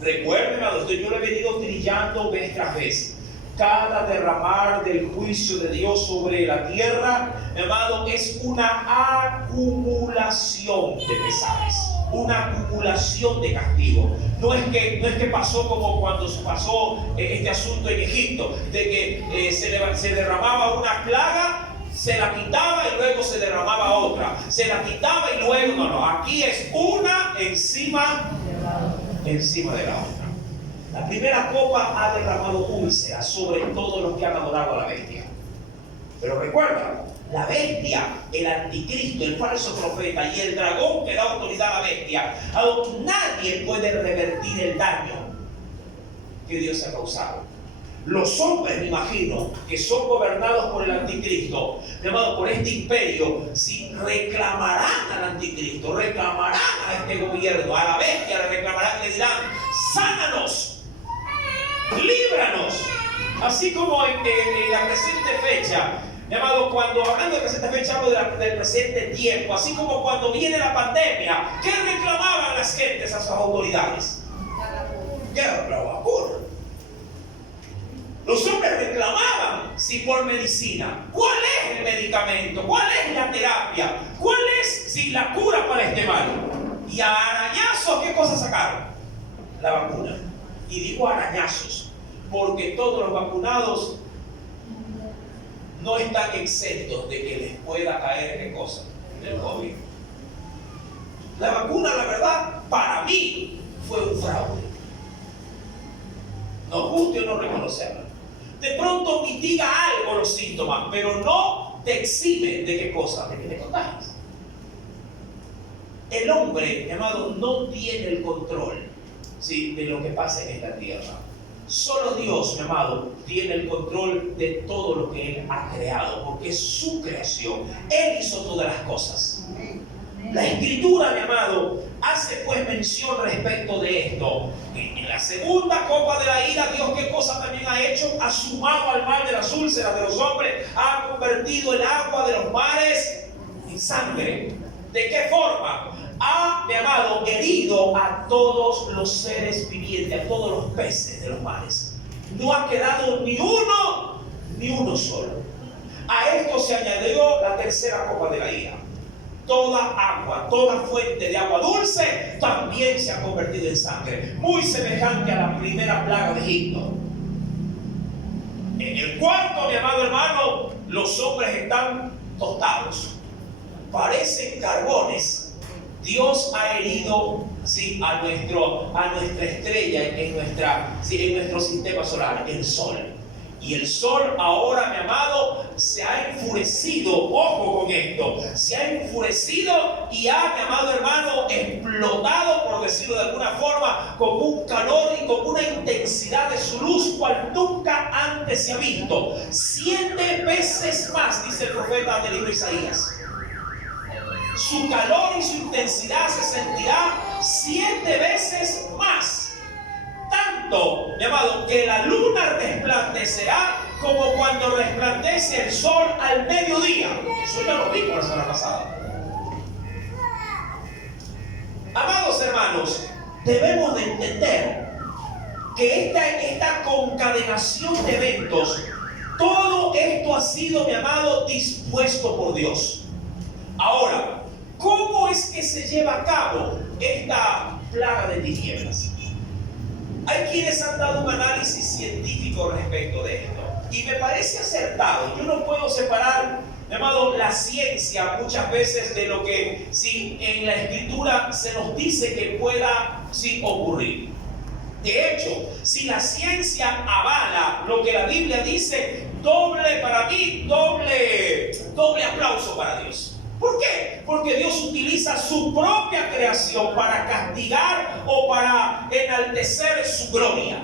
Recuerden, amado, yo lo he venido trillando vez tras vez. Cada derramar del juicio de Dios sobre la tierra, mi amado, es una acumulación de pesares, una acumulación de castigo. No es que pasó como cuando pasó este asunto en Egipto, de que se derramaba una plaga, se la quitaba y luego se derramaba otra, se la quitaba y luego no, aquí es una encima de la otra. La primera copa ha derramado úlceras sobre todos los que han adorado a la bestia. Pero recuerda, la bestia, el anticristo, el falso profeta y el dragón que da autoridad a la bestia, nadie puede revertir el daño que Dios ha causado. Los hombres, me imagino, que son gobernados por el anticristo, llamados por este imperio, si reclamarán al anticristo, reclamarán a este gobierno, a la bestia, le reclamarán, le dirán: sánanos, líbranos. Así como en la presente fecha, llamado, cuando hablando de presente fecha, hablo del presente tiempo, así como cuando viene la pandemia, ¿qué reclamaban las gentes a sus autoridades? ¿Qué la vacuna? Los hombres reclamaban por medicina. ¿Cuál es el medicamento? ¿Cuál es la terapia? ¿Cuál es la cura para este mal? Y a arañazos, ¿qué cosa sacaron? La vacuna. Y digo arañazos, porque todos los vacunados no están exentos de que les pueda caer ¿qué cosa? El COVID. La vacuna, la verdad, para mí fue un fraude. Nos guste o no reconocerlo. De pronto mitiga algo los síntomas, pero no te exime de qué cosa, de que te contagies. El hombre, mi amado, no tiene el control, ¿sí?, de lo que pasa en esta tierra. Solo Dios, mi amado, tiene el control de todo lo que Él ha creado, porque es su creación. Él hizo todas las cosas. La Escritura, mi amado, hace pues mención respecto de esto. En la segunda copa de la ira, Dios qué cosa también ha hecho: ha sumado al mal de las úlceras de los hombres, ha convertido el agua de los mares en sangre. ¿De qué forma? Ha, mi amado, herido a todos los seres vivientes, a todos los peces de los mares. No ha quedado ni uno solo. A esto se añadió la tercera copa de la ira. Toda agua, toda fuente de agua dulce también se ha convertido en sangre, muy semejante a la primera plaga de Egipto. En el cuarto, mi amado hermano, los hombres están tostados, parecen carbones. Dios ha herido a nuestra estrella en nuestro sistema solar, el sol. Y el sol ahora, mi amado, se ha enfurecido. Ojo con esto: se ha enfurecido y ha, mi amado hermano, explotado, por decirlo de alguna forma, con un calor y con una intensidad de su luz cual nunca antes se ha visto. 7 veces más, dice el profeta del libro de Isaías. Su calor y su intensidad se sentirá 7 veces más. Tanto, mi amado, que la luna resplandecerá como cuando resplandece el sol al mediodía. Eso ya lo vimos la semana pasada. Amados hermanos, debemos de entender que esta concadenación de eventos, todo esto ha sido, mi amado, dispuesto por Dios. Ahora, ¿cómo es que se lleva a cabo esta plaga de tinieblas? Hay quienes han dado un análisis científico respecto de esto, y me parece acertado. Yo no puedo separar, mi amado, la ciencia muchas veces de lo que en la Escritura se nos dice que pueda ocurrir. De hecho, si la ciencia avala lo que la Biblia dice, doble aplauso para Dios. ¿Por qué? Porque Dios utiliza su propia creación para castigar o para enaltecer su gloria.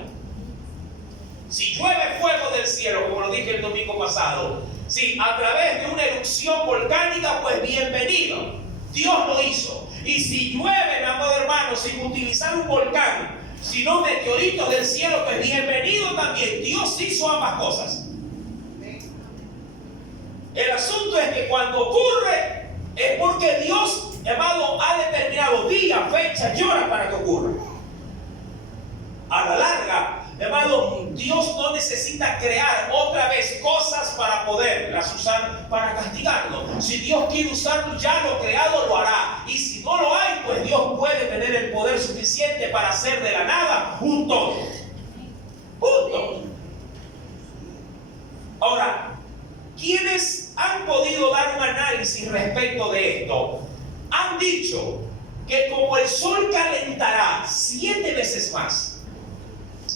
Si llueve fuego del cielo, como lo dije el domingo pasado, a través de una erupción volcánica, pues bienvenido. Dios lo hizo. Y si llueve, mi amado hermano, sin utilizar un volcán, sino meteoritos del cielo, pues bienvenido también. Dios hizo ambas cosas. El asunto es que cuando ocurre, es porque Dios, amado, ha determinado día, fecha y hora para que ocurra. A la larga, amado, Dios no necesita crear otra vez cosas para poderlas usar para castigarlo. Si Dios quiere usarlo, ya lo creado lo hará. Y si no lo hay, pues Dios puede tener el poder suficiente para hacer de la nada un todo. Punto. Ahora, ¿quiénes han podido dar un análisis respecto de esto? Han dicho que como el sol calentará 7 veces más,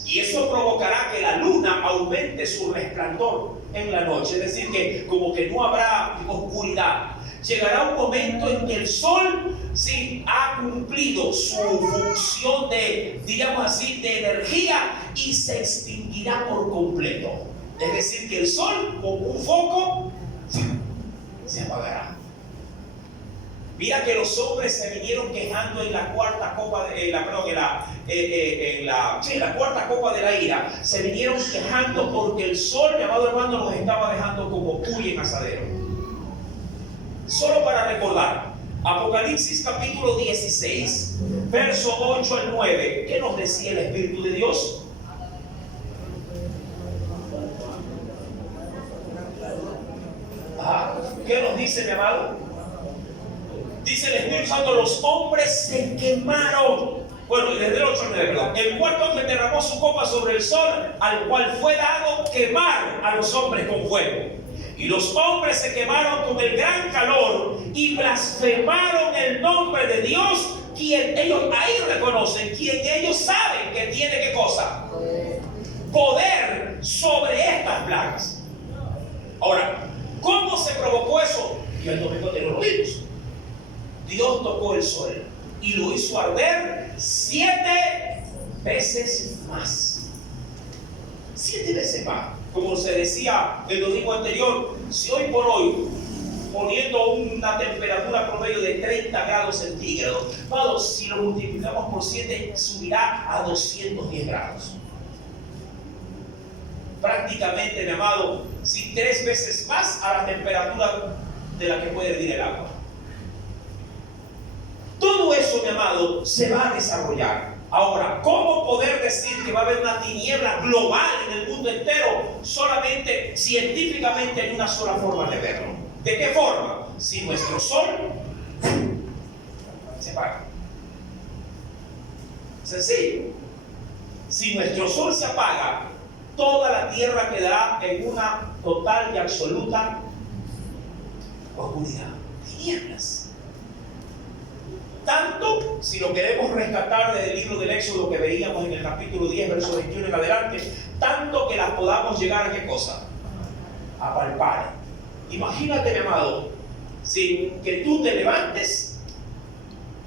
y eso provocará que la luna aumente su resplandor en la noche, es decir, que como que no habrá oscuridad, llegará un momento en que el sol ha cumplido su función de, digamos así, de energía, y se extinguirá por completo. Es decir, que el sol, como un foco, se apagará. Mira que los hombres se vinieron quejando en la cuarta copa de la cuarta copa de la ira. Se vinieron quejando porque el sol, mi amado hermano, los estaba dejando como cuy en asadero. Solo para recordar, Apocalipsis capítulo 16, verso 8 al 9, ¿qué nos decía el Espíritu de Dios? ¿Qué nos dice, mi amado? Dice el Espíritu Santo: los hombres se quemaron. Bueno, desde el 8 al 9, perdón. El cuarto ángel derramó su copa sobre el sol, al cual fue dado quemar a los hombres con fuego. Y los hombres se quemaron con el gran calor y blasfemaron el nombre de Dios, quien ellos ahí reconocen, quien ellos saben que tiene ¿qué cosa? Poder sobre estas plagas. Ahora, ¿cómo se provocó eso? Y el domingo anterior lo vimos. Dios tocó el sol y lo hizo arder 7 veces más. 7 veces más. Como se decía el domingo anterior, si hoy por hoy, poniendo una temperatura promedio de 30 grados centígrados, si lo multiplicamos por 7, subirá a 210 grados. Prácticamente, mi amado, 3 veces más a la temperatura de la que puede hervir el agua. Todo eso, mi amado, se va a desarrollar. Ahora, ¿cómo poder decir que va a haber una tiniebla global en el mundo entero? Solamente científicamente hay una sola forma de verlo. ¿De qué forma? Si nuestro sol se apaga. Sencillo. Si nuestro sol se apaga, toda la tierra quedará en una total y absoluta oscuridad, tinieblas. Tanto, si lo queremos rescatar del libro del Éxodo que veíamos en el capítulo 10, verso 21 en adelante, tanto que las podamos llegar a ¿qué cosa? A palpar. Imagínate, mi amado, que tú te levantes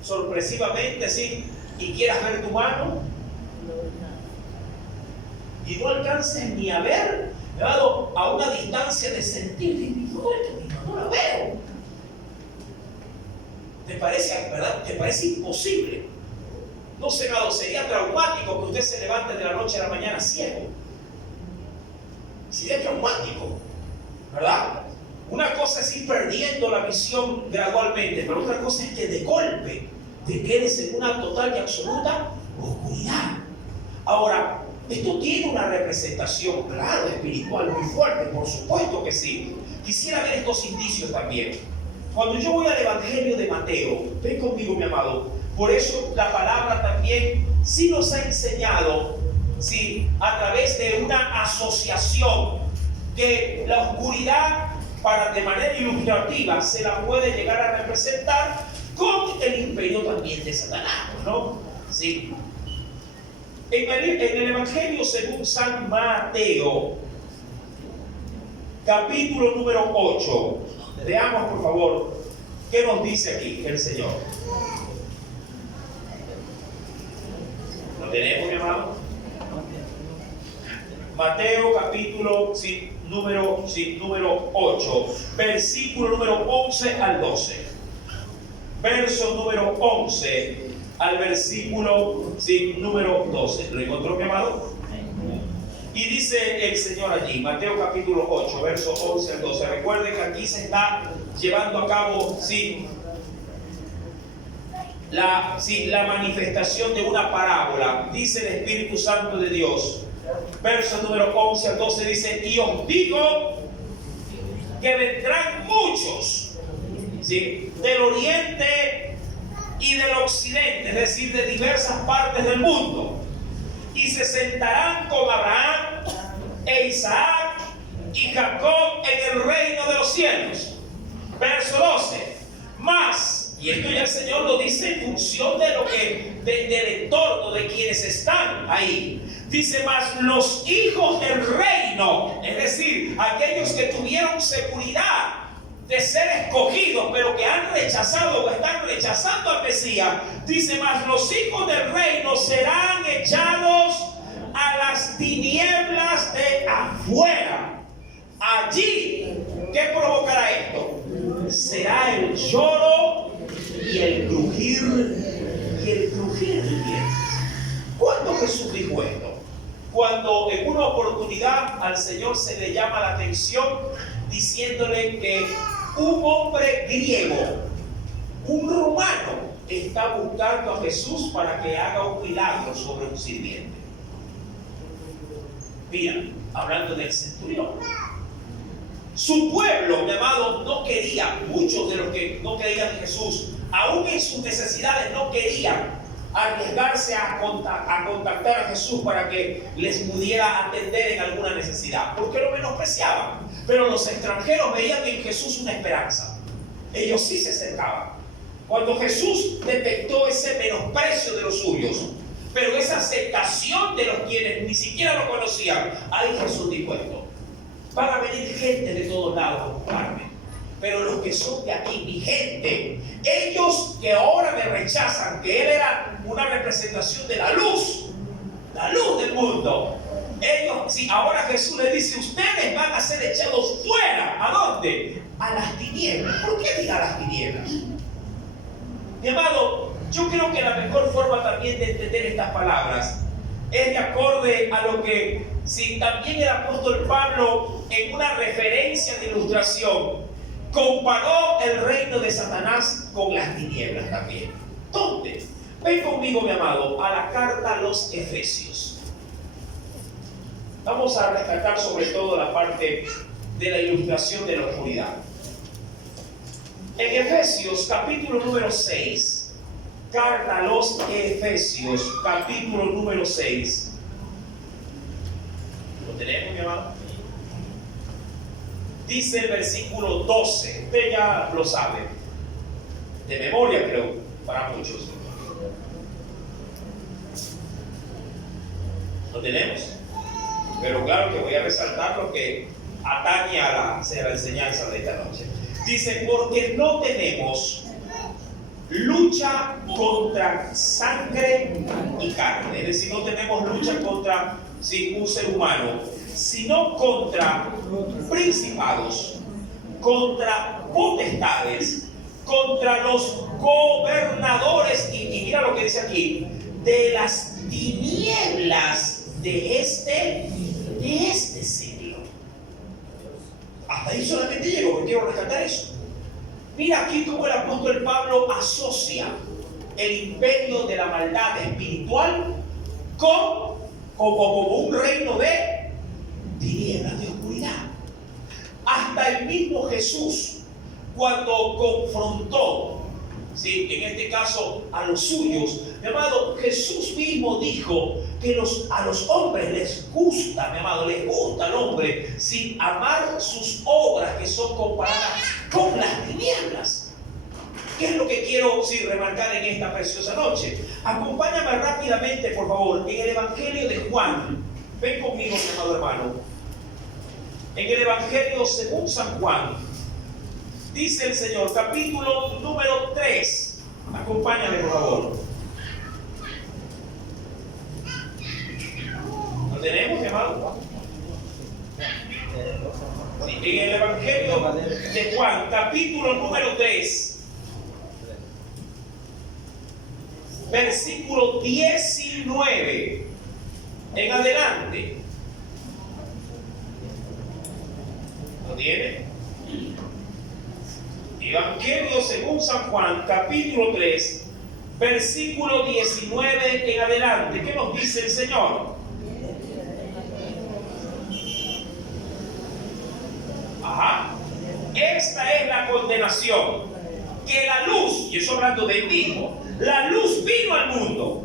sorpresivamente así y quieras ver tu mano y no alcances ni a ver, mi amado, a una distancia de centímetros. No la veo. ¿Te parece, verdad? ¿Te parece imposible? No sé, amado, sería traumático que usted se levante de la noche a la mañana ciego. Sería traumático, ¿verdad? Una cosa es ir perdiendo la visión gradualmente, pero otra cosa es que de golpe te quedes en una total y absoluta oscuridad. Ahora, esto tiene una representación, claro, espiritual muy fuerte, por supuesto que sí. Quisiera ver estos indicios también. Cuando yo voy al Evangelio de Mateo, ven conmigo, mi amado, por eso la palabra también sí nos ha enseñado, sí, a través de una asociación, que la oscuridad, de manera ilustrativa, se la puede llegar a representar con el imperio también de Satanás, ¿no? Sí. En el Evangelio según San Mateo, capítulo número 8, veamos por favor qué nos dice aquí el Señor. ¿Lo tenemos, mi amado? Mateo capítulo número 8, versículo número 11 al 12. Verso número 11 al versículo número 12. ¿Lo encontró, mi amado? Y dice el Señor allí, Mateo capítulo 8, verso 11 al 12. Recuerden que aquí se está llevando a cabo la manifestación de una parábola. Dice el Espíritu Santo de Dios. Verso número 11 al 12 dice: y os digo que vendrán muchos, ¿sí?, del oriente y del occidente, es decir, de diversas partes del mundo, y se sentarán con Abraham e Isaac y Jacob en el reino de los cielos. Verso 12. Más, y esto ya el Señor lo dice en función de del entorno de quienes están ahí. Dice: más los hijos del reino, es decir, aquellos que tuvieron seguridad de ser escogidos, pero que han rechazado o están rechazando al Mesías. Dice: más los hijos del reino serán echados a las tinieblas de afuera. Allí, ¿qué provocará esto? Será el lloro y el crujir de dientes. ¿Cuándo Jesús dijo esto? Cuando en una oportunidad al Señor se le llama la atención diciéndole que un hombre griego, un romano, está buscando a Jesús para que haga un milagro sobre un sirviente. Mira, hablando del centurión, su pueblo, mi amado, no quería, muchos de los que no creían en Jesús, aún en sus necesidades no querían arriesgarse a contactar a Jesús para que les pudiera atender en alguna necesidad, porque lo menospreciaban. Pero los extranjeros veían en Jesús una esperanza. Ellos sí se acercaban. Cuando Jesús detectó ese menosprecio de los suyos, pero esa aceptación de los quienes ni siquiera lo conocían, ahí Jesús dijo esto: van a venir gente de todos lados a buscarme, pero los que son de aquí, mi gente, ellos que ahora me rechazan, que Él era una representación de la luz del mundo, Ellos, sí, ahora Jesús les dice, ustedes van a ser echados fuera. ¿A dónde? A las tinieblas. ¿Por qué diga las tinieblas? Mi amado, yo creo que la mejor forma también de entender estas palabras es de acorde a lo que también el apóstol Pablo, en una referencia de ilustración, comparó el reino de Satanás con las tinieblas también. ¿Dónde? Ven conmigo, mi amado, a la carta a los Efesios. Vamos a rescatar sobre todo la parte de la ilustración de la oscuridad. En Efesios, capítulo número 6, carta a los Efesios, capítulo número 6. ¿Lo tenemos, mi amado? Dice el versículo 12. Usted ya lo sabe. De memoria, creo, para muchos. ¿Lo tenemos? Pero claro que voy a resaltar lo que atañe a la enseñanza de esta noche. Dice, porque no tenemos lucha contra sangre y carne. Es decir, no tenemos lucha contra un ser humano, sino contra principados, contra potestades, contra los gobernadores, y mira lo que dice aquí, de las tinieblas de este siglo. Hasta ahí solamente llego, porque quiero rescatar eso. Mira aquí cómo el apóstol Pablo asocia el imperio de la maldad espiritual como un reino de tinieblas, de oscuridad. Hasta el mismo Jesús, cuando confrontó, en este caso a los suyos, mi amado, Jesús mismo dijo que a los hombres les gusta, mi amado, les gusta al hombre amar sus obras que son comparadas con las tinieblas. ¿Qué es lo que quiero remarcar en esta preciosa noche? Acompáñame rápidamente, por favor, en el Evangelio de Juan. Ven conmigo, mi amado hermano. En el Evangelio según San Juan, dice el Señor, capítulo número 3. Acompáñame, por favor. ¿Lo tenemos, mi amado? Sí, en el Evangelio de Juan, capítulo número 3. Versículo 19 en adelante. ¿Lo tiene? Evangelio según San Juan, capítulo 3, versículo 19 en adelante. ¿Qué nos dice el Señor? Ajá. Esta es la condenación, que la luz, y eso hablando del mismo, la luz vino al mundo,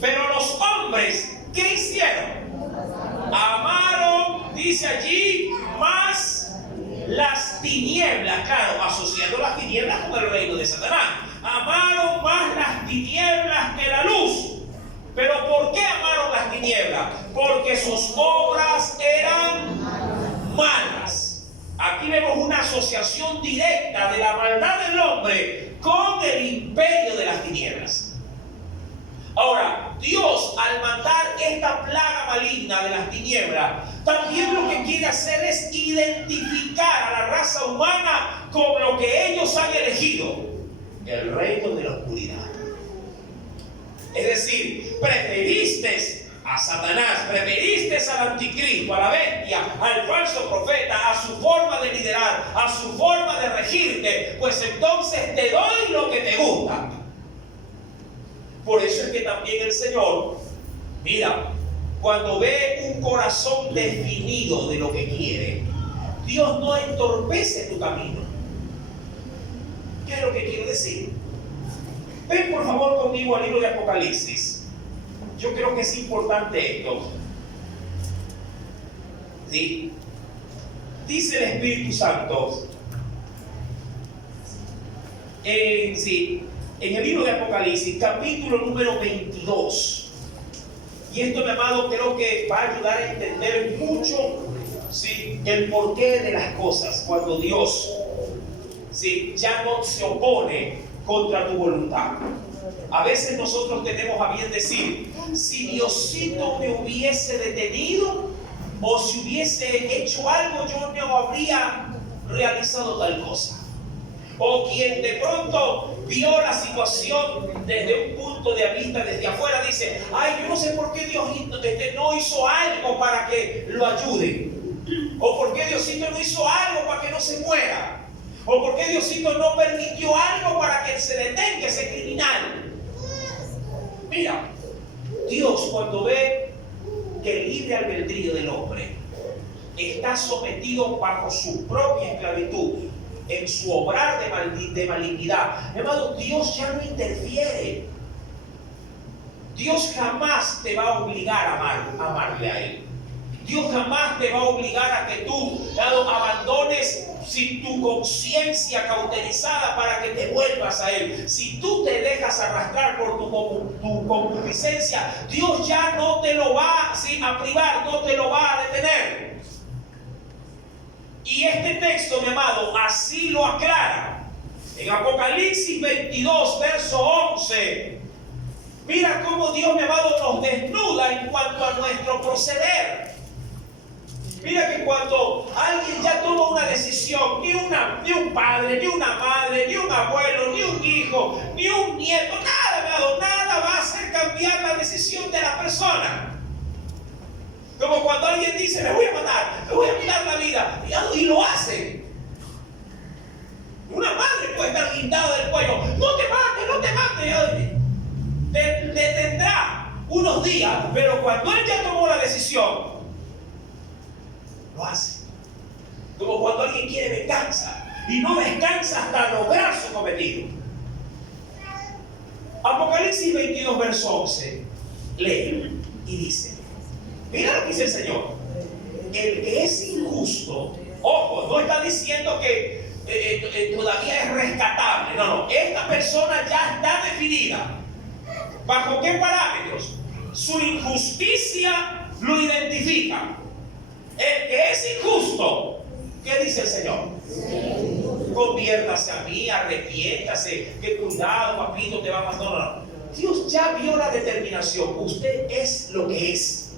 pero los hombres, ¿qué hicieron? Amaron, dice allí, más las tinieblas, claro, asociando las tinieblas con el reino de Satanás. Amaron más las tinieblas que la luz. ¿Pero por qué amaron las tinieblas? Porque sus obras eran malas. Aquí vemos una asociación directa de la maldad del hombre con el imperio de las tinieblas. Ahora, Dios, al mandar esta plaga maligna de las tinieblas, también lo que quiere hacer es identificar a la raza humana con lo que ellos han elegido, el reino de la oscuridad. Es decir, preferiste a Satanás, preferiste al anticristo, a la bestia, al falso profeta, a su forma de liderar, a su forma de regirte, pues entonces te doy lo que te gusta. Por eso es que también el Señor, mira, cuando ve un corazón definido de lo que quiere, Dios no entorpece tu camino. ¿Qué es lo que quiero decir? Ven por favor conmigo al libro de Apocalipsis. Yo creo que es importante esto. ¿Sí? Dice el Espíritu Santo en el libro de Apocalipsis, capítulo número 22. Y esto, mi amado, creo que va a ayudar a entender mucho el porqué de las cosas. Cuando Dios ya no se opone contra tu voluntad. A veces nosotros tenemos a bien decir, si Diosito me hubiese detenido o si hubiese hecho algo, yo no habría realizado tal cosa. O quien de pronto vio la situación desde un punto de vista, desde afuera, dice, ay, yo no sé por qué Dios no hizo algo para que lo ayude. O por qué Diosito no hizo algo para que no se muera. O por qué Diosito no permitió algo para que se detenga ese criminal. Mira, Dios cuando ve que el libre albedrío del hombre está sometido bajo su propia esclavitud, en su obrar de malignidad, hermano, Dios ya no interfiere. Dios jamás te va a obligar a amarle a Él. Dios jamás te va a obligar a que tú abandones sin tu conciencia cauterizada para que te vuelvas a Él. Si tú te dejas arrastrar por tu concupiscencia, Dios ya no te lo va a privar, no te lo va a detener. Y este texto, mi amado, así lo aclara. En Apocalipsis 22, verso 11, mira cómo Dios, mi amado, nos desnuda en cuanto a nuestro proceder. Mira que cuando alguien ya toma una decisión, ni un padre, ni una madre, ni un abuelo, ni un hijo, ni un nieto, nada, mi amado, nada va a hacer cambiar la decisión de la persona. Como cuando alguien dice, me voy a matar, me voy a quitar la vida, y lo hace. Una madre puede estar guindada del cuello, no te mates, te detendrá unos días, pero cuando él ya tomó la decisión, lo hace. Como cuando alguien quiere venganza, y no descansa hasta lograr su cometido. Apocalipsis 22, verso 11, lee y dice, mira lo que dice el Señor. El que es injusto, ojo, no está diciendo que todavía es rescatable. No, esta persona ya está definida. ¿Bajo qué parámetros? Su injusticia lo identifica. El que es injusto, ¿qué dice el Señor? Conviértase a mí, arrepiéntase, que cuidado, papito, te va a pasar. No. Dios ya vio la determinación. Usted es lo que es.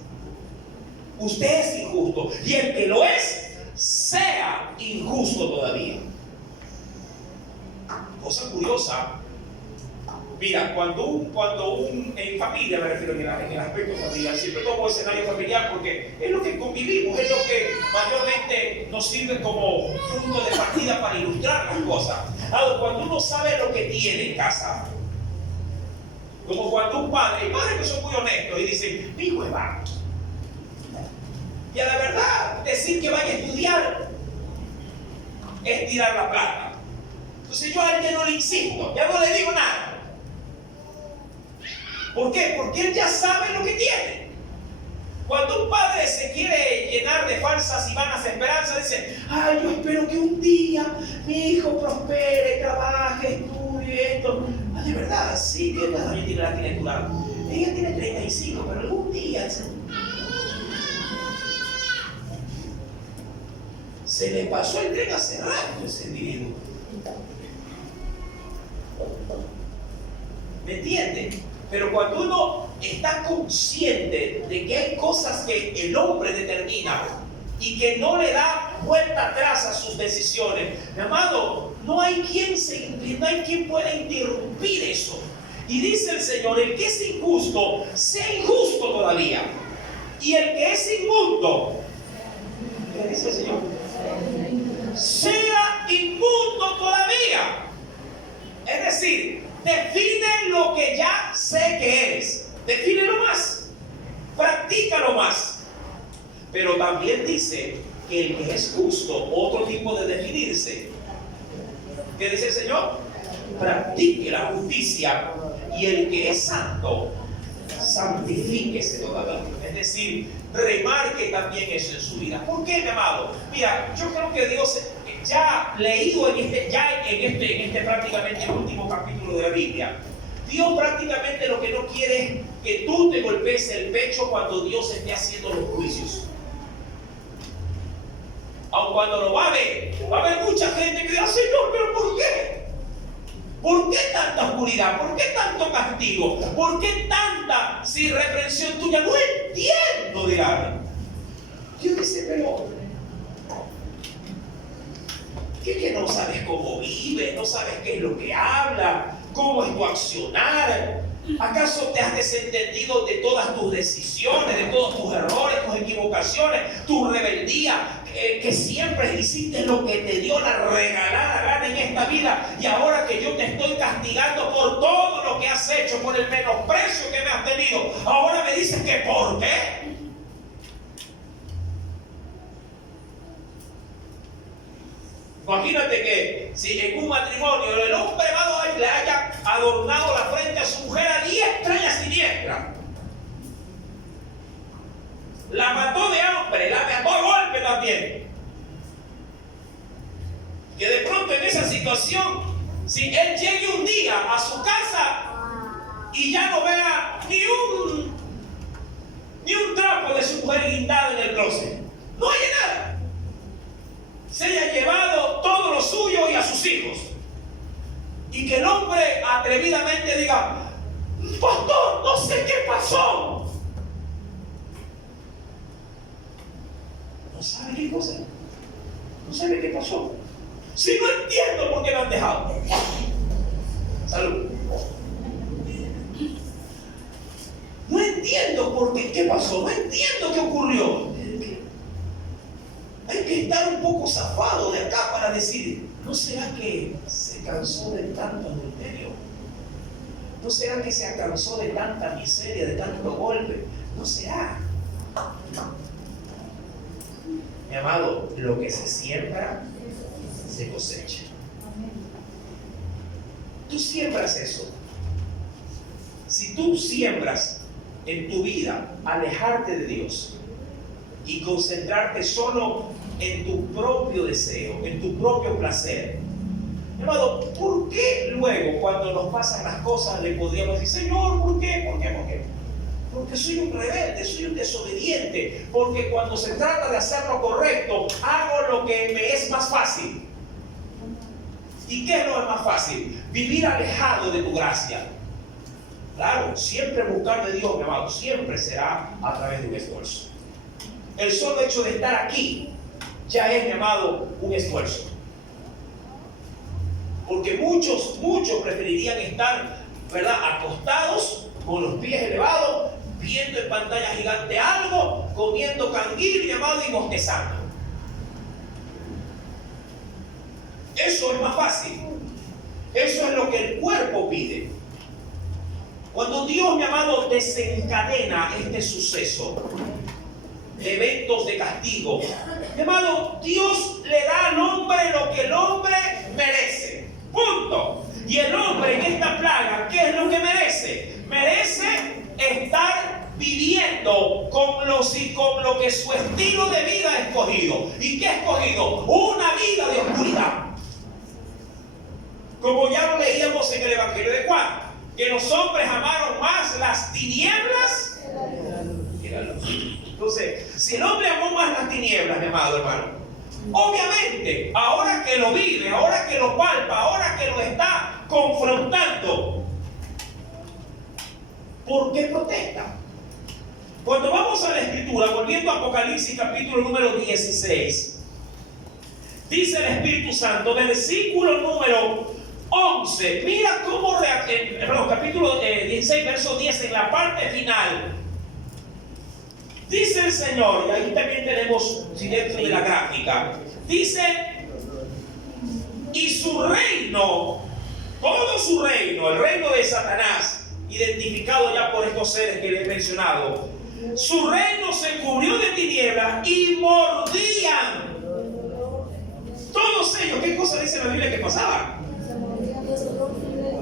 Usted es injusto. Y el que lo es, sea injusto todavía. Cosa curiosa. Mira, en familia, me refiero en el aspecto familiar, siempre tomo escenario familiar porque es lo que convivimos, es lo que mayormente nos sirve como punto de partida para ilustrar las cosas. Cuando uno sabe lo que tiene en casa, como cuando un padre, hay padres que son muy honestos y dicen, mi hijo es vago. Y a la verdad, decir que vaya a estudiar es tirar la plata. Entonces yo a él ya no le insisto, ya no le digo nada. ¿Por qué? Porque él ya sabe lo que tiene. Cuando un padre se quiere llenar de falsas y vanas esperanzas, dice, ay, yo espero que un día mi hijo prospere, trabaje, estudie esto. De verdad, sí, que ella tiene la criatura. Ella tiene 35, pero algún día se le pasó el tren hace rato ese individuo. ¿Me entienden? Pero cuando uno está consciente de que hay cosas que el hombre determina y que no le da vuelta atrás a sus decisiones, mi amado, no hay quien pueda interrumpir eso. Y dice el Señor, el que es injusto, sea injusto todavía. Y el que es inmundo, ¿qué dice el Señor? Sea inmundo todavía. Es decir, define lo que ya sé que eres. Defínelo más. Practícalo más. Pero también dice que el que es justo, otro tipo de definirse. ¿Qué dice el Señor? Practique la justicia. Y el que es santo, santifíquese todavía. Es decir, remarque también eso en su vida. ¿Por qué, mi amado? Mira, yo creo que Dios, ya leído en este prácticamente el último capítulo de la Biblia, Dios prácticamente lo que no quiere es que tú te golpees el pecho cuando Dios esté haciendo los juicios. Aun cuando lo va a ver mucha gente que dirá, Señor, ¿pero por qué? ¿Por qué tanta oscuridad? ¿Por qué tanto castigo? ¿Por qué tanta reprensión tuya? No entiendo, dirá. Dios dice, pero ¿qué que no sabes cómo vive? ¿No sabes qué es lo que habla? ¿Cómo es tu accionar? ¿Acaso te has desentendido de todas tus decisiones, de todos tus errores, tus equivocaciones, tu rebeldía, que siempre hiciste lo que te dio la regalada gana en esta vida, y ahora que yo te estoy castigando por todo lo que has hecho, por el menosprecio que me has tenido, ahora me dices que ¿por qué? Imagínate que si en un matrimonio el hombre le haya adornado la frente a su mujer a diestra y a siniestra, la mató de hambre, la mató a golpe también, que de pronto en esa situación, si él llegue un día a su casa y ya no vea ni un trapo de su mujer guindado en el closet, no hay nada, se haya llevado todo lo suyo y a sus hijos, y que el hombre atrevidamente diga: pastor, no sé qué pasó. No sabe qué cosa, no sabe qué pasó. Si no entiendo por qué me han dejado. Salud. No entiendo por qué pasó, no entiendo qué ocurrió. Hay que estar un poco zafado de acá para decir: ¿no será que se cansó de tanto adulterio? ¿No será que se cansó de tanta miseria, de tanto golpe? ¿No será? Mi amado, lo que se siembra, se cosecha. Tú siembras eso. Si tú siembras en tu vida alejarte de Dios y concentrarte solo en tu propio deseo, en tu propio placer, hermano, ¿por qué luego cuando nos pasan las cosas le podríamos decir: Señor, ¿por qué? ¿Por qué? ¿Por qué? Porque soy un rebelde, soy un desobediente, porque cuando se trata de hacer lo correcto, hago lo que me es más fácil. ¿Y qué es lo más fácil? Vivir alejado de tu gracia. Claro, siempre buscar de Dios, mi amado, siempre será a través de un esfuerzo. El solo hecho de estar aquí ya es, mi amado, un esfuerzo. Porque muchos preferirían estar, ¿verdad?, acostados, con los pies elevados, viendo en pantalla gigante algo, comiendo canguil, mi amado, y bostezando. Eso es más fácil. Eso es lo que el cuerpo pide. Cuando Dios, mi amado, desencadena este suceso de eventos de castigo, mi amado, Dios le da al hombre lo que el hombre merece. Punto. Y el hombre en esta plaga, ¿qué es lo que merece? Merece estar viviendo con lo que su estilo de vida ha escogido. ¿Y qué ha escogido? Una vida de oscuridad. Como ya lo leíamos en el Evangelio de Juan, que los hombres amaron más las tinieblas que la luz. Entonces, si el hombre amó más las tinieblas, mi amado hermano, obviamente, ahora que lo vive, ahora que lo palpa, ahora que lo está confrontando, ¿por qué protesta? Cuando vamos a la Escritura, volviendo a Apocalipsis capítulo número 16, dice el Espíritu Santo, versículo número 11, mira cómo capítulo 16, verso 10, en la parte final, dice el Señor, y ahí también tenemos dentro de la gráfica, dice: y su reino, todo su reino, el reino de Satanás, identificado ya por estos seres que les he mencionado, su reino se cubrió de tinieblas y mordían. Todos ellos, ¿qué cosa dice la Biblia que pasaba?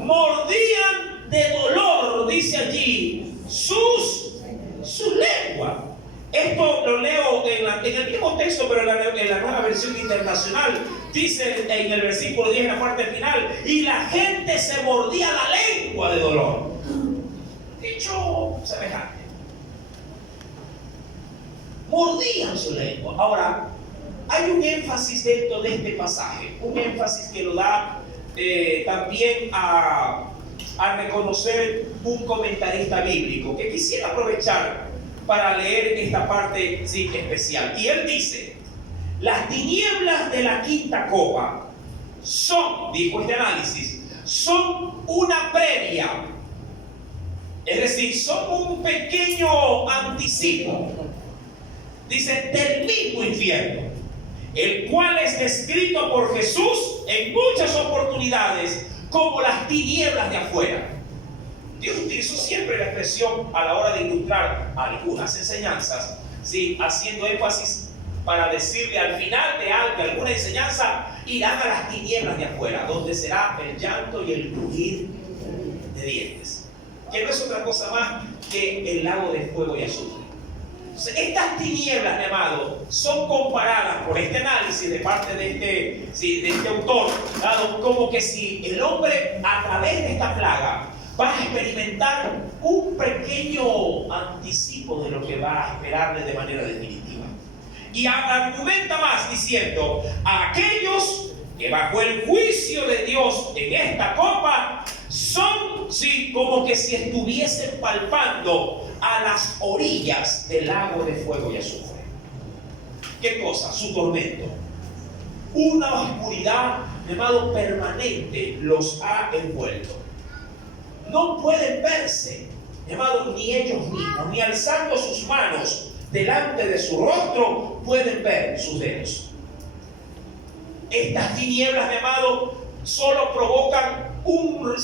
Mordían de dolor, dice allí, su lengua. Esto lo leo en el mismo texto, pero en la nueva versión internacional. Dice en el versículo 10, en la parte final: y la gente se mordía la lengua de dolor. Dicho semejante. Mordían su lengua. Ahora, hay un énfasis dentro de este pasaje, un énfasis que lo da también a reconocer un comentarista bíblico que quisiera aprovechar para leer esta parte sí, especial. Y él dice: las tinieblas de la quinta copa son, dijo este análisis, son una previa, es decir, son un pequeño anticipo, dice, del mismo infierno, el cual es descrito por Jesús en muchas oportunidades como las tinieblas de afuera. Dios utilizó siempre la expresión a la hora de ilustrar algunas enseñanzas, ¿sí? Haciendo énfasis para decirle al final de alguna enseñanza: irán a las tinieblas de afuera, donde será el llanto y el crujir de dientes, que no es otra cosa más que el lago de fuego y azufre. Entonces, estas tinieblas, mi amado, son comparadas por este análisis de parte de este autor, dado como que si el hombre a través de esta plaga va a experimentar un pequeño anticipo de lo que va a esperarle de manera definitiva. Y argumenta más diciendo: a aquellos que bajo el juicio de Dios en esta copa son, sí, como que si estuviesen palpando a las orillas del lago de fuego y azufre. ¿Qué cosa? Su tormento. Una oscuridad, llamado permanente, los ha envuelto. No pueden verse, llamado, ni ellos mismos, ni alzando sus manos delante de su rostro pueden ver sus dedos. Estas tinieblas, llamado, solo provocan un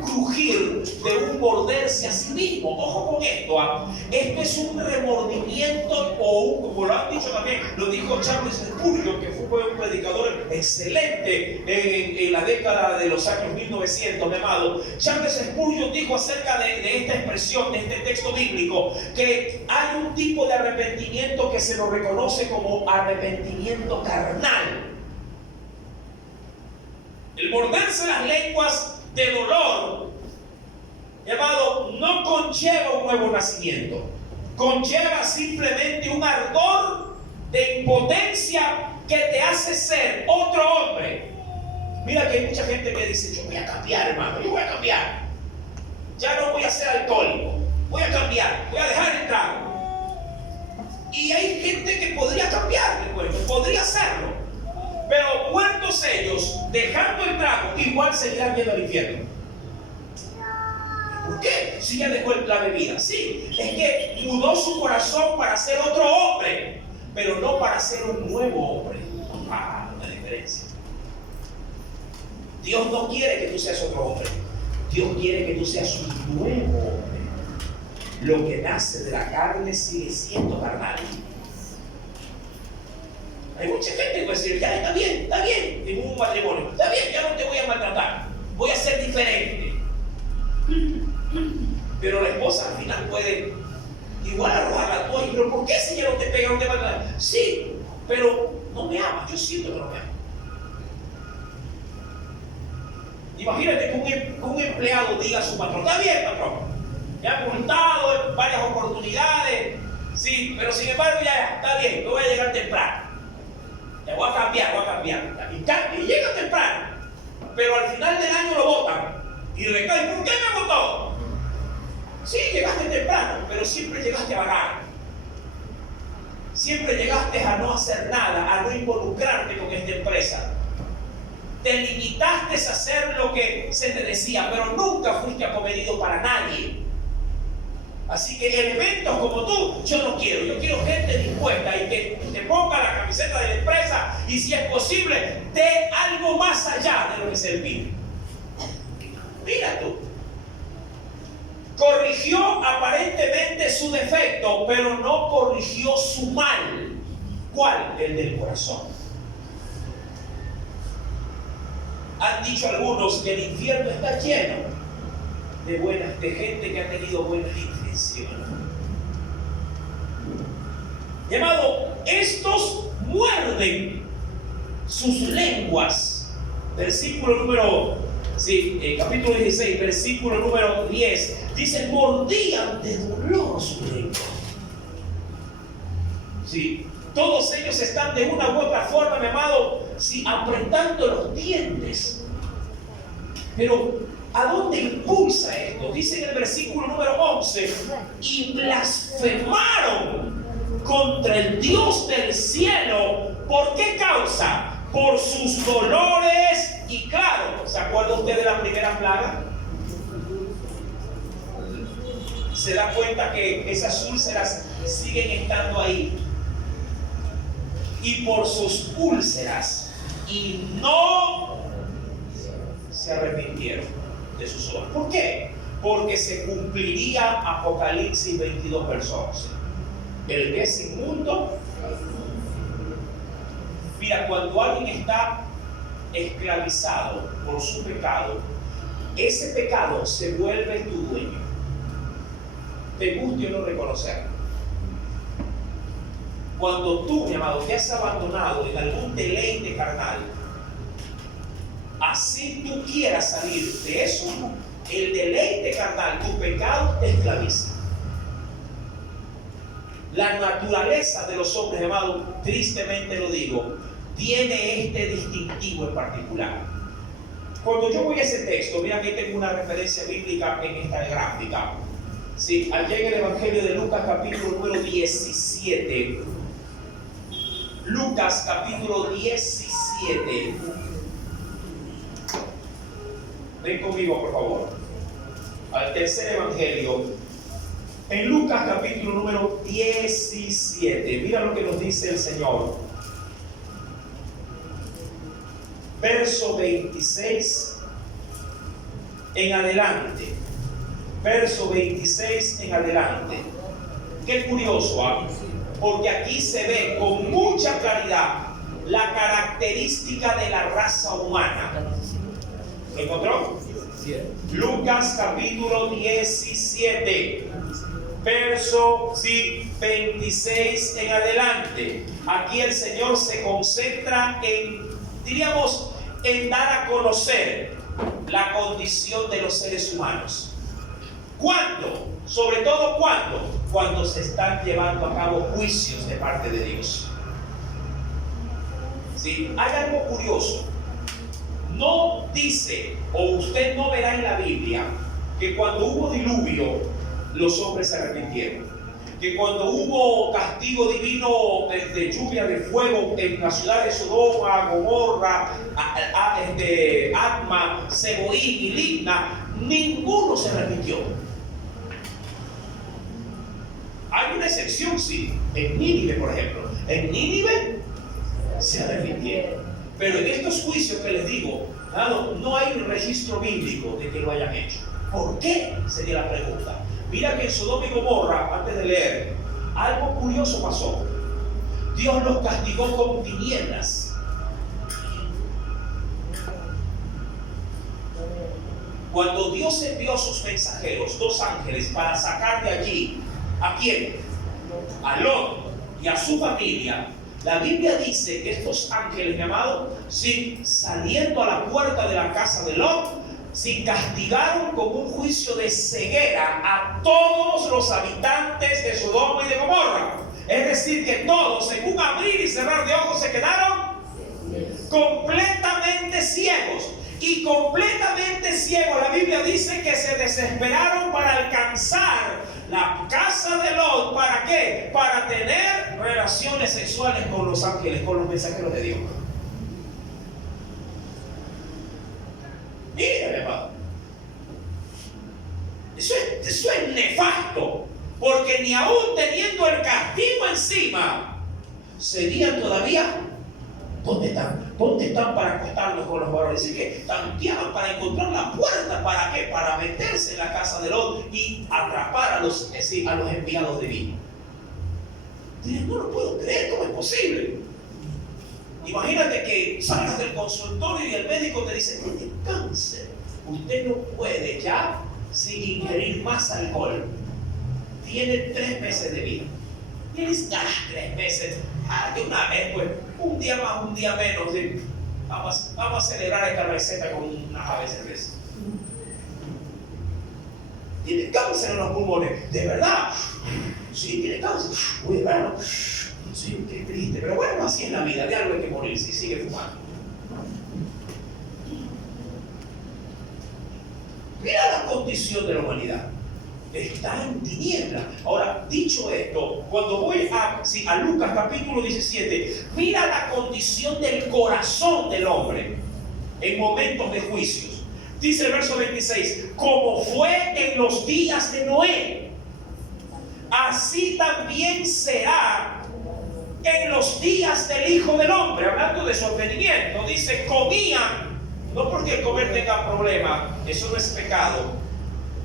crujir de un morderse a sí mismo. Ojo con esto, esto es un remordimiento como lo han dicho también, lo dijo Charles Spurgeon, que fue un predicador excelente en la década de los años 1900, mi amado. Charles Spurgeon dijo acerca de esta expresión, de este texto bíblico, que hay un tipo de arrepentimiento que se lo reconoce como arrepentimiento carnal. El morderse las lenguas de dolor, llamado, no conlleva un nuevo nacimiento, conlleva simplemente un ardor de impotencia que te hace ser otro hombre. Mira que hay mucha gente que dice: yo voy a cambiar, hermano, yo voy a cambiar, ya no voy a ser alcohólico, voy a cambiar, voy a dejar el trago. Y hay gente que podría cambiar, podría hacerlo. Pero muertos ellos, dejando el trago, igual seguirán yendo al infierno. ¿Por qué? Si ya dejó la bebida. Sí, es que mudó su corazón para ser otro hombre, pero no para ser un nuevo hombre. Una diferencia. Dios no quiere que tú seas otro hombre. Dios quiere que tú seas un nuevo hombre. Lo que nace de la carne sigue siendo carnal. Hay mucha gente que puede decir: ya está bien, en un matrimonio, está bien, ya no te voy a maltratar, voy a ser diferente. Pero la esposa al final puede igual arrojar la toalla. ¿Pero por qué si ya no te pega, no te maltrata? Sí, pero no me ama, yo siento que no me ama. Imagínate que un empleado diga a su patrón: está bien, patrón, ya he multado en varias oportunidades, sí, pero sin embargo ya está bien, yo voy a llegar temprano. Te voy a cambiar. Y llega temprano, pero al final del año lo votan y recae: ¿por qué me votó? Sí, llegaste temprano, pero siempre llegaste a vagar. Siempre llegaste a no hacer nada, a no involucrarte con esta empresa. Te limitaste a hacer lo que se te decía, pero nunca fuiste acomedido para nadie. Así que elementos como tú, yo no quiero. Yo quiero gente dispuesta y que te ponga la camiseta de la empresa y, si es posible, dé algo más allá de lo que servir. Mira tú. Corrigió aparentemente su defecto, pero no corrigió su mal. ¿Cuál? El del corazón. Han dicho algunos que el infierno está lleno de gente que ha tenido buenas intenciones. Llamado, estos muerden sus lenguas. Versículo número, capítulo 16, versículo número 10. Dice: mordían de dolor su lengua. Sí, todos ellos están de una u otra forma, mi amado, apretando los dientes. Pero ¿a dónde impulsa esto? Dice en el versículo número 11, y blasfemaron contra el Dios del cielo. ¿Por qué causa? Por sus dolores. Y claro, ¿se acuerda usted de la primera plaga? Se da cuenta que esas úlceras siguen estando ahí. Y por sus úlceras, y no se arrepintieron de sus obras. ¿Por qué? Porque se cumpliría Apocalipsis 22, verso 11. El que es inmundo. Mira, cuando alguien está esclavizado por su pecado, ese pecado se vuelve tu dueño. Te guste o no reconocerlo. Cuando tú, mi amado, te has abandonado en algún deleite carnal, así tú quieras salir de eso, el deleite carnal, tu pecado te esclaviza. La naturaleza de los hombres, mi amado, tristemente lo digo, tiene este distintivo en particular. Cuando yo voy a ese texto, mira que tengo una referencia bíblica en esta gráfica. Sí, allí en el Evangelio de Lucas, capítulo número 17. Lucas, capítulo 17. Ven conmigo, por favor, al tercer Evangelio. En Lucas, capítulo número 17. Mira lo que nos dice el Señor. Verso 26 en adelante. Verso 26 en adelante. Qué curioso, ¿eh? Porque aquí se ve con mucha claridad la característica de la raza humana. ¿Lo encontró? Lucas capítulo 17, verso 26 en adelante. Aquí el Señor se concentra en, diríamos, en dar a conocer la condición de los seres humanos. ¿Cuándo? Sobre todo cuando se están llevando a cabo juicios de parte de Dios. ¿Sí? Hay algo curioso. No dice, o usted no verá en la Biblia, que cuando hubo diluvio, los hombres se arrepintieron. Que cuando hubo castigo divino de lluvia de fuego en la ciudad de Sodoma, Gomorra, Adma, Seboín y Libna, ninguno se arrepintió. Hay una excepción, sí, en Nínive, por ejemplo. En Nínive se arrepintieron. Pero en estos juicios que les digo, no hay registro bíblico de que lo hayan hecho. ¿Por qué? Sería la pregunta. Mira que en Sodoma y Gomorra, antes de leer, algo curioso pasó. Dios los castigó con tinieblas. Cuando Dios envió a sus mensajeros, 2 ángeles, para sacar de allí, ¿a quién? A Lot y a su familia. La Biblia dice que estos ángeles, mi amado, saliendo a la puerta de la casa de Lot, castigaron con un juicio de ceguera a todos los habitantes de Sodoma y de Gomorra. Es decir, que todos, en un abrir y cerrar de ojos, se quedaron completamente ciegos. Y completamente ciegos, la Biblia dice que se desesperaron para alcanzar la casa de Lot. ¿Para qué? Para tener relaciones sexuales con los ángeles, con los mensajeros de Dios. Mire, hermano, eso es nefasto, porque ni aún teniendo el castigo encima, seguían todavía. ¿Dónde están? ¿Dónde están para acostarlos con los varones? Así que tanteaban para encontrar la puerta. ¿Para qué? Para meterse en la casa de Lot y atrapar a los enviados divinos. No lo puedo creer, ¿cómo es posible? Imagínate que salgas del consultorio y el médico te dice: tiene cáncer, usted no puede ya sin ingerir más alcohol, tiene 3 meses de vida. Y él dice: 3 meses, de una vez, pues, un día más, un día menos, ¿sí? Vamos a celebrar esta receta con una java de cerveza. Tiene cáncer en los pulmones, ¿de verdad? Sí, tiene cáncer. Uy, bueno, sí, qué triste, pero bueno, así es la vida, de algo hay que morir si sigue fumando. Mira la condición de la humanidad. Está en tiniebla. Ahora, dicho esto, cuando voy a Lucas capítulo 17, mira la condición del corazón del hombre en momentos de juicios. Dice el verso 26, como fue en los días de Noé, así también será en los días del Hijo del Hombre. Hablando de su advenimiento, dice, comían, no porque el comer tenga problema, eso no es pecado.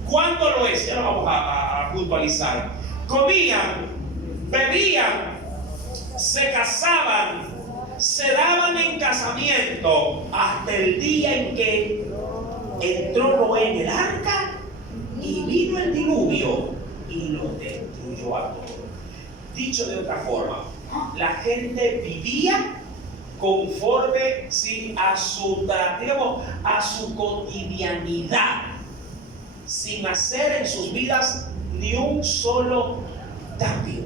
¿Cuándo lo es? Ya lo vamos a puntualizar. Comían, bebían, se casaban, se daban en casamiento hasta el día en que entró Noé en el arca y vino el diluvio y los destruyó a todos. Dicho de otra forma, la gente vivía conforme a su cotidianidad, sin hacer en sus vidas ni un solo cambio.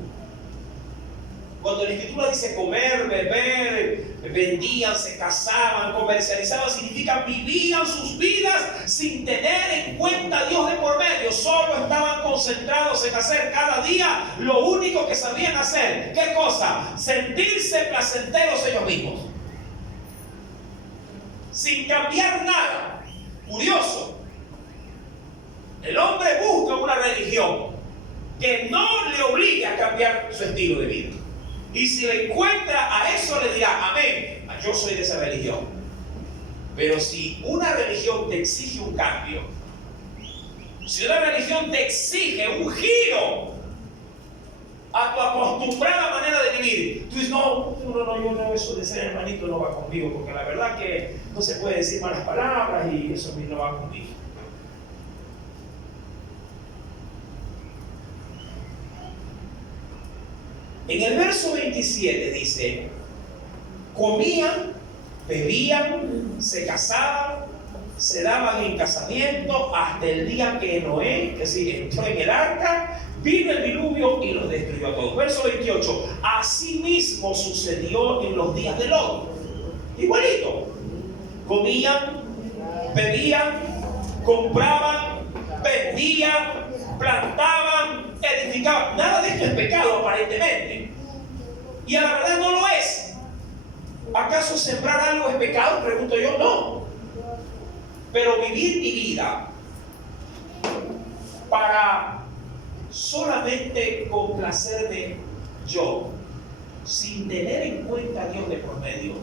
Cuando la Escritura dice comer, beber, vendían, se casaban, comercializaban, significa vivían sus vidas sin tener en cuenta a Dios de por medio. Solo estaban concentrados en hacer cada día lo único que sabían hacer. ¿Qué cosa? Sentirse placenteros ellos mismos, sin cambiar nada. Curioso. El hombre busca una religión que no le obligue a cambiar su estilo de vida. Y si le encuentra a eso, le dirá, amén, yo soy de esa religión. Pero si una religión te exige un cambio, si una religión te exige un giro a tu acostumbrada manera de vivir, tú dices, no, eso de ser hermanito no va conmigo, porque la verdad que no se puede decir malas palabras y eso a mí no va conmigo. En el verso 27 dice, comían, bebían, se casaban, se daban en casamiento hasta el día que Noé, que entró en el arca, vino el diluvio y los destruyó a todos. Verso 28, así mismo sucedió en los días de Lot. Igualito, comían, bebían, compraban, vendían, plantaban, edificaban. Nada de esto es pecado aparentemente, y a la verdad no lo es. ¿Acaso sembrar algo es pecado? Pregunto yo, no. Pero vivir mi vida para solamente complacerme yo, sin tener en cuenta a Dios de por medio,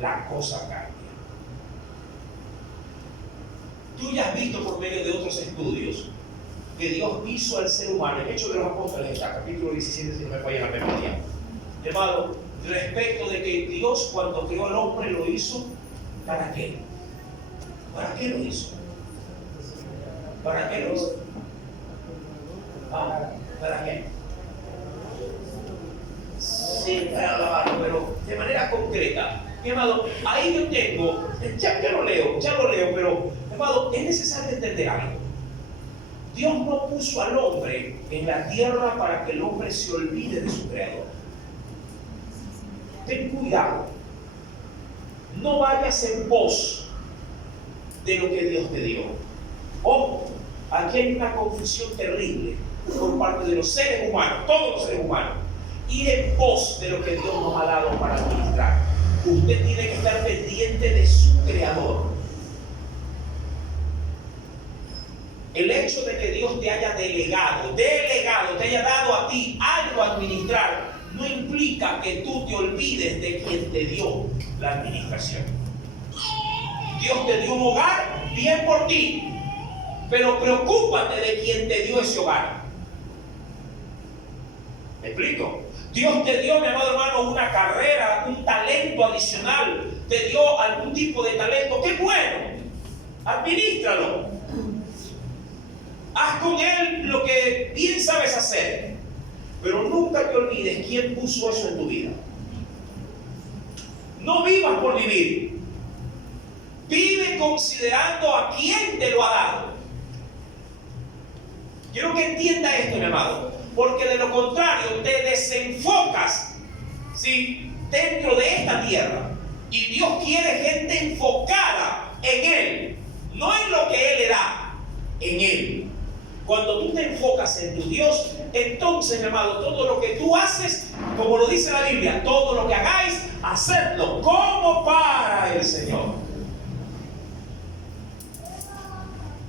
la cosa cambia. Tú ya has visto por medio de otros estudios que Dios hizo al ser humano. En Hechos de los Apóstoles está, capítulo 17, si no me falla la memoria. Llamado, respecto de que Dios cuando creó al hombre lo hizo, ¿para qué? ¿Para qué lo hizo? ¿Para qué lo hizo? ¿Para qué? Sí, para alabarlo, pero de manera concreta. Mi amado, ahí yo tengo, ya lo leo, pero, mi amado, es necesario entender algo. Dios no puso al hombre en la tierra para que el hombre se olvide de su creador. Ten cuidado. No vayas en pos de lo que Dios te dio. Ojo, aquí hay una confusión terrible por parte de los seres humanos, todos los seres humanos. Ir en pos de lo que Dios nos ha dado para administrar. Usted tiene que estar pendiente de su creador. El hecho de que Dios te haya delegado, te haya dado a ti algo a administrar, no implica que tú te olvides de quien te dio la administración. Dios te dio un hogar, bien por ti, pero preocúpate de quien te dio ese hogar. ¿Me explico? Dios te dio, mi amado hermano, una carrera, un talento adicional, te dio algún tipo de talento. ¡Qué bueno! Administralo. Haz con él lo que bien sabes hacer, pero nunca te olvides quién puso eso en tu vida. No vivas por vivir. Vive considerando a quién te lo ha dado. Quiero que entienda esto, mi amado, porque de lo contrario te desenfocas, ¿sí?, dentro de esta tierra. Y Dios quiere gente enfocada en Él, no en lo que Él le da. en Él. Cuando tú te enfocas en tu Dios, entonces, mi amado, todo lo que tú haces, como lo dice la Biblia, todo lo que hagáis, hacedlo como para el Señor.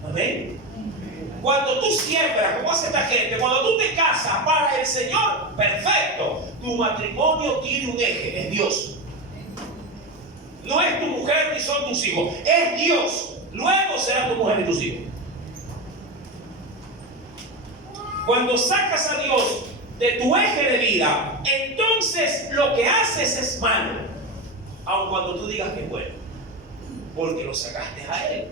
Amén. Cuando tú siembras, como hace esta gente, cuando tú te casas para el Señor, perfecto. Tu matrimonio tiene un eje, es Dios. No es tu mujer ni son tus hijos, es Dios. Luego será tu mujer y tus hijos. Cuando sacas a Dios de tu eje de vida, entonces lo que haces es malo, aun cuando tú digas que es bueno, porque lo sacaste a Él.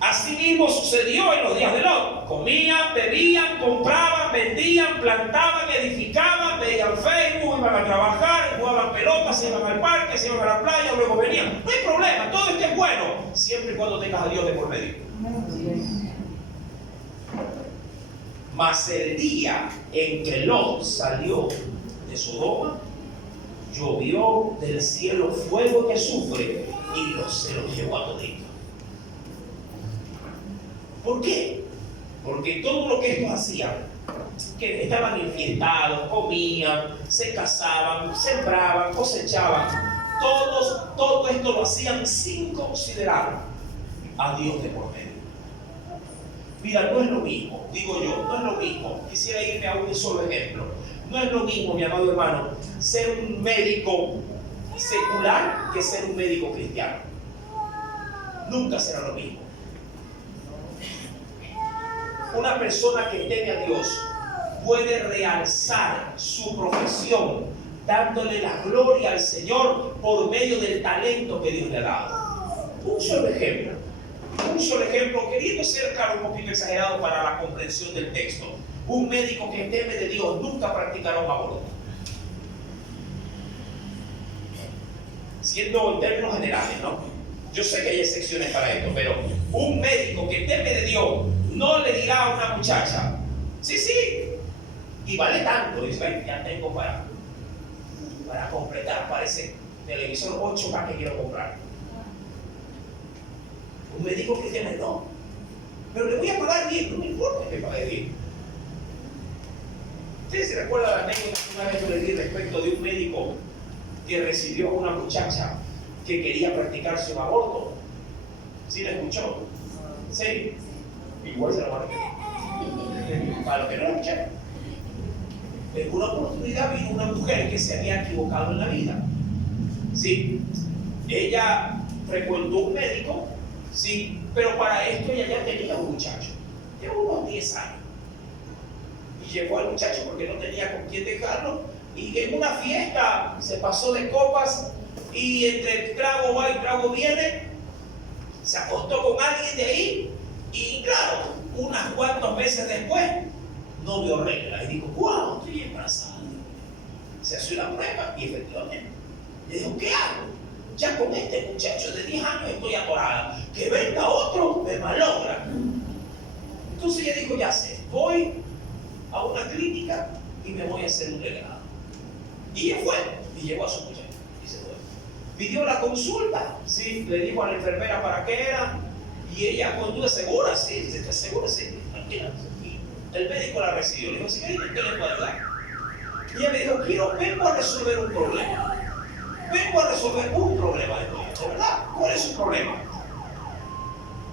Así mismo sucedió en los días de Lot. Comían, bebían, compraban, vendían, plantaban, edificaban, veían Facebook, iban a trabajar, jugaban pelotas, se iban al parque, se iban a la playa, luego venían. No hay problema, todo esto es bueno, siempre y cuando tengas a Dios de por medio. Mas el día en que Lot salió de Sodoma, llovió del cielo fuego que azufre y se los llevó a todito. ¿Por qué? Porque todo lo que estos hacían, que estaban infiestados, comían, se casaban, sembraban, cosechaban, todo esto lo hacían sin considerar a Dios de por medio. Mira, no es lo mismo, digo yo, no es lo mismo. Quisiera irme a un solo ejemplo. No es lo mismo, mi amado hermano, ser un médico secular que ser un médico cristiano. Nunca será lo mismo. Una persona que teme a Dios puede realzar su profesión dándole la gloria al Señor por medio del talento que Dios le ha dado. Un solo ejemplo, queriendo ser, claro, un poquito exagerado para la comprensión del texto. Un médico que teme de Dios nunca practicará un aborto. Siendo en términos generales, ¿no? Yo sé que hay excepciones para esto, pero un médico que teme de Dios no le dirá a una muchacha, sí, y vale tanto, dice, ya tengo para completar para ese televisor 8K que quiero comprar. Un médico cristiano no, pero le voy a pagar bien, no me importa que pague bien. ¿Ustedes se recuerdan la anécdota que una vez yo le di respecto de un médico que recibió a una muchacha que quería practicarse un aborto? ¿Sí la escuchó? Sí. Igual se la van a repetir. Para los que no la escucharon. En una oportunidad vino una mujer que se había equivocado en la vida. Sí. Ella frecuentó un médico, sí, pero para esto ella ya tenía un muchacho. Lleva unos 10 años. Y llevó al muchacho porque no tenía con quién dejarlo. Y en una fiesta se pasó de copas y entre trago va y trago viene, se acostó con alguien de ahí. Y claro, unas cuantas veces después, no vio regla. Y dijo, wow, estoy embarazada. Se hace la prueba y efectivamente. Le dijo, ¿qué hago? Ya con este muchacho de 10 años estoy atorada. Que venga otro, me malogra. Entonces ella dijo, ya sé, voy a una clínica y me voy a hacer un legrado. Y ella fue y llegó a su muchacho. Y se fue. Pidió la consulta, ¿sí? Le dijo a la enfermera para qué era. Y ella, con duda, segura, sí, ¿estás segura? Sí, tranquila. Y el médico la recibió. Le dijo, señorita, ¿qué le puedo ayudar? Y ella me dijo, vengo a resolver un problema. Vengo a resolver un problema de verdad. ¿Cuál es su problema?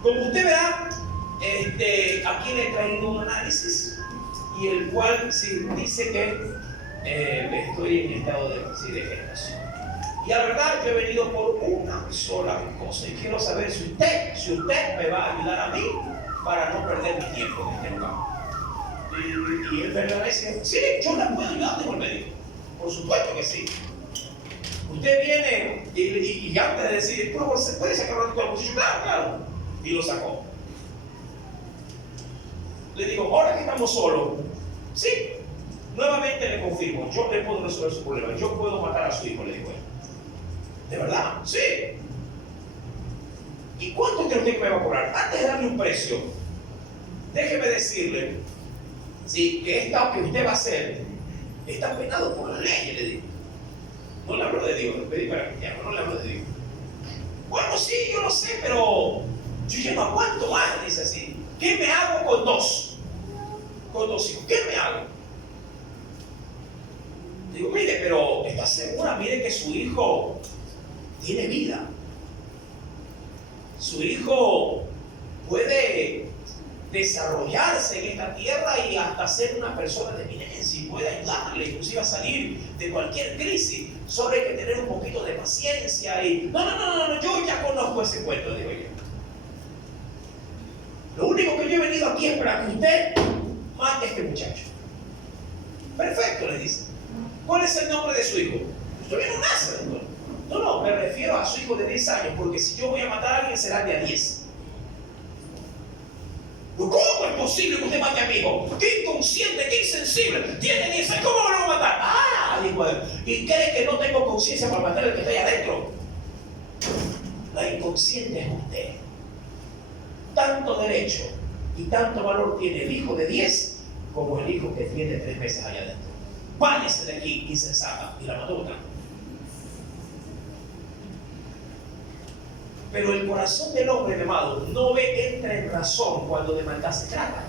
Como usted verá, aquí le he traído un análisis y el cual sí, dice que estoy en estado de gestación. Y la verdad yo he venido por una sola cosa y quiero saber si usted me va a ayudar a mí para no perder mi tiempo en este lugar. Y el verdad dice, sí, yo la puedo ayudar, tengo el médico. Por supuesto que sí. Usted viene y antes de decir, ¿se puede sacar un ratito del bolsillo? Claro. Y lo sacó. Le digo, ahora que estamos solos, sí, nuevamente le confirmo, yo le puedo resolver su problema, yo puedo matar a su hijo, le digo él. ¿De verdad? Sí. ¿Y cuánto cree usted que me va a cobrar? Antes de darle un precio, déjeme decirle, sí, que esto que usted va a hacer está penado por la ley, le digo. No le hablo de Dios, le pedí para cristiano, no le hablo de Dios. Bueno, sí, yo lo sé, pero Yo ya no aguanto más, dice así. ¿Qué me hago con dos? Con dos hijos. ¿Qué me hago? Digo, mire, pero ¿está segura? Mire que su hijo tiene vida. Su hijo puede desarrollarse en esta tierra y hasta ser una persona de eminencia y puede ayudarle inclusive a salir de cualquier crisis. Solo hay que tener un poquito de paciencia y no, yo ya conozco ese cuento, digo yo. Lo único que yo he venido aquí es para que usted mate a este muchacho. Perfecto, le dice. ¿Cuál es el nombre de su hijo? Todavía no nace, doctor. No, me refiero a su hijo de 10 años, porque si yo voy a matar a alguien será de a 10. ¿Cómo es posible que usted mate a mi hijo? ¡Qué inconsciente, qué insensible! Tiene 10 años, ¿cómo lo va a matar? ¡Ah! Dijo él. ¿Y cree que no tengo conciencia para matar al que está ahí adentro? La inconsciente es usted. Tanto derecho y tanto valor tiene el hijo de 10 como el hijo que tiene 3 meses allá adentro. Váyase de aquí, insensata. Y la mató otra. Pero el corazón del hombre, mi amado, entra en razón cuando de maldad se trata.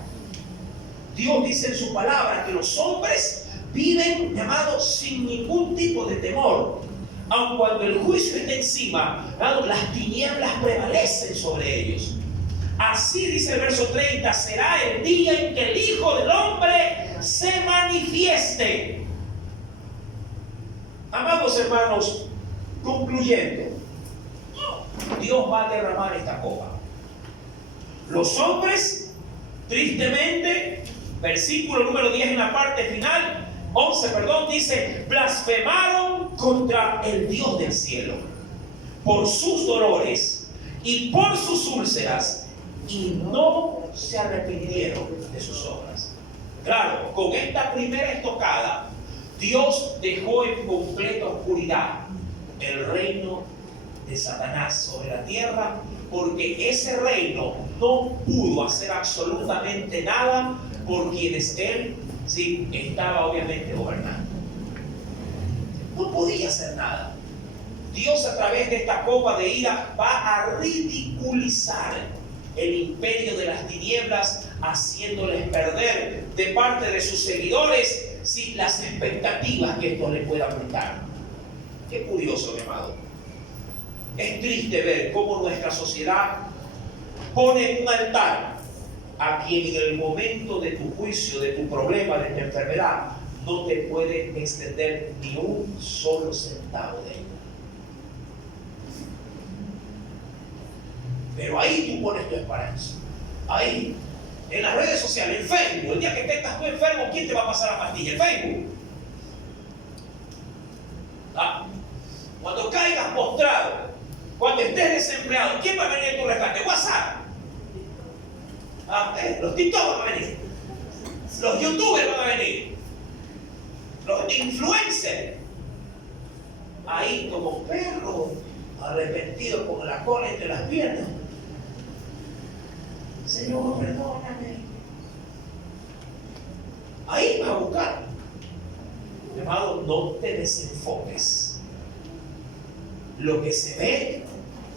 Dios dice en su palabra que los hombres viven, mi amado, sin ningún tipo de temor. Aun cuando el juicio esté encima, mi amado, las tinieblas prevalecen sobre ellos. Así dice el verso 30, será el día en que el Hijo del Hombre se manifieste. Amados hermanos, concluyendo, Dios va a derramar esta copa. Los hombres, tristemente, versículo número 10 en la parte final, 11, dice, blasfemaron contra el Dios del cielo por sus dolores y por sus úlceras, y no se arrepintieron de sus obras. Claro, con esta primera estocada, Dios dejó en completa oscuridad el reino de Satanás sobre la tierra, porque ese reino no pudo hacer absolutamente nada por quienes él sí estaba obviamente gobernando. No podía hacer nada. Dios, a través de esta copa de ira, va a ridiculizar el imperio de las tinieblas, haciéndoles perder de parte de sus seguidores sí, las expectativas que esto le pueda brindar. Qué curioso, mi amado. Es triste ver cómo nuestra sociedad pone en un altar a quien en el momento de tu juicio, de tu problema, de tu enfermedad, no te puede extender ni un solo centavo de ella. Pero ahí tú pones tu esperanza. Ahí, en las redes sociales, en Facebook, el día que estés tú enfermo, ¿quién te va a pasar la pastilla? El Facebook. Cuando caigas postrado, cuando estés desempleado, ¿quién va a venir a tu rescate? WhatsApp. Los TikTok van a venir. Los YouTubers van a venir. Los influencers. Ahí como perros arrepentidos con la cola entre las piernas. Señor, perdóname. Ahí vas a buscar. Mi amado, no te desenfoques. Lo que se ve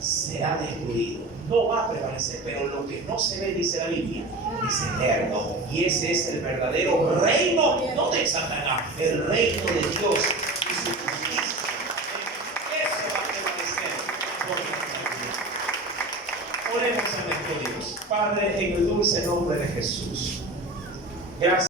será destruido. No va a prevalecer, pero lo que no se ve, dice la Biblia, es eterno. Y ese es el verdadero reino, no de Satanás, el reino de Dios y su justicia. Eso va a prevalecer por la eternidad. Oremos a nuestro Dios. Padre, en el dulce nombre de Jesús. Gracias.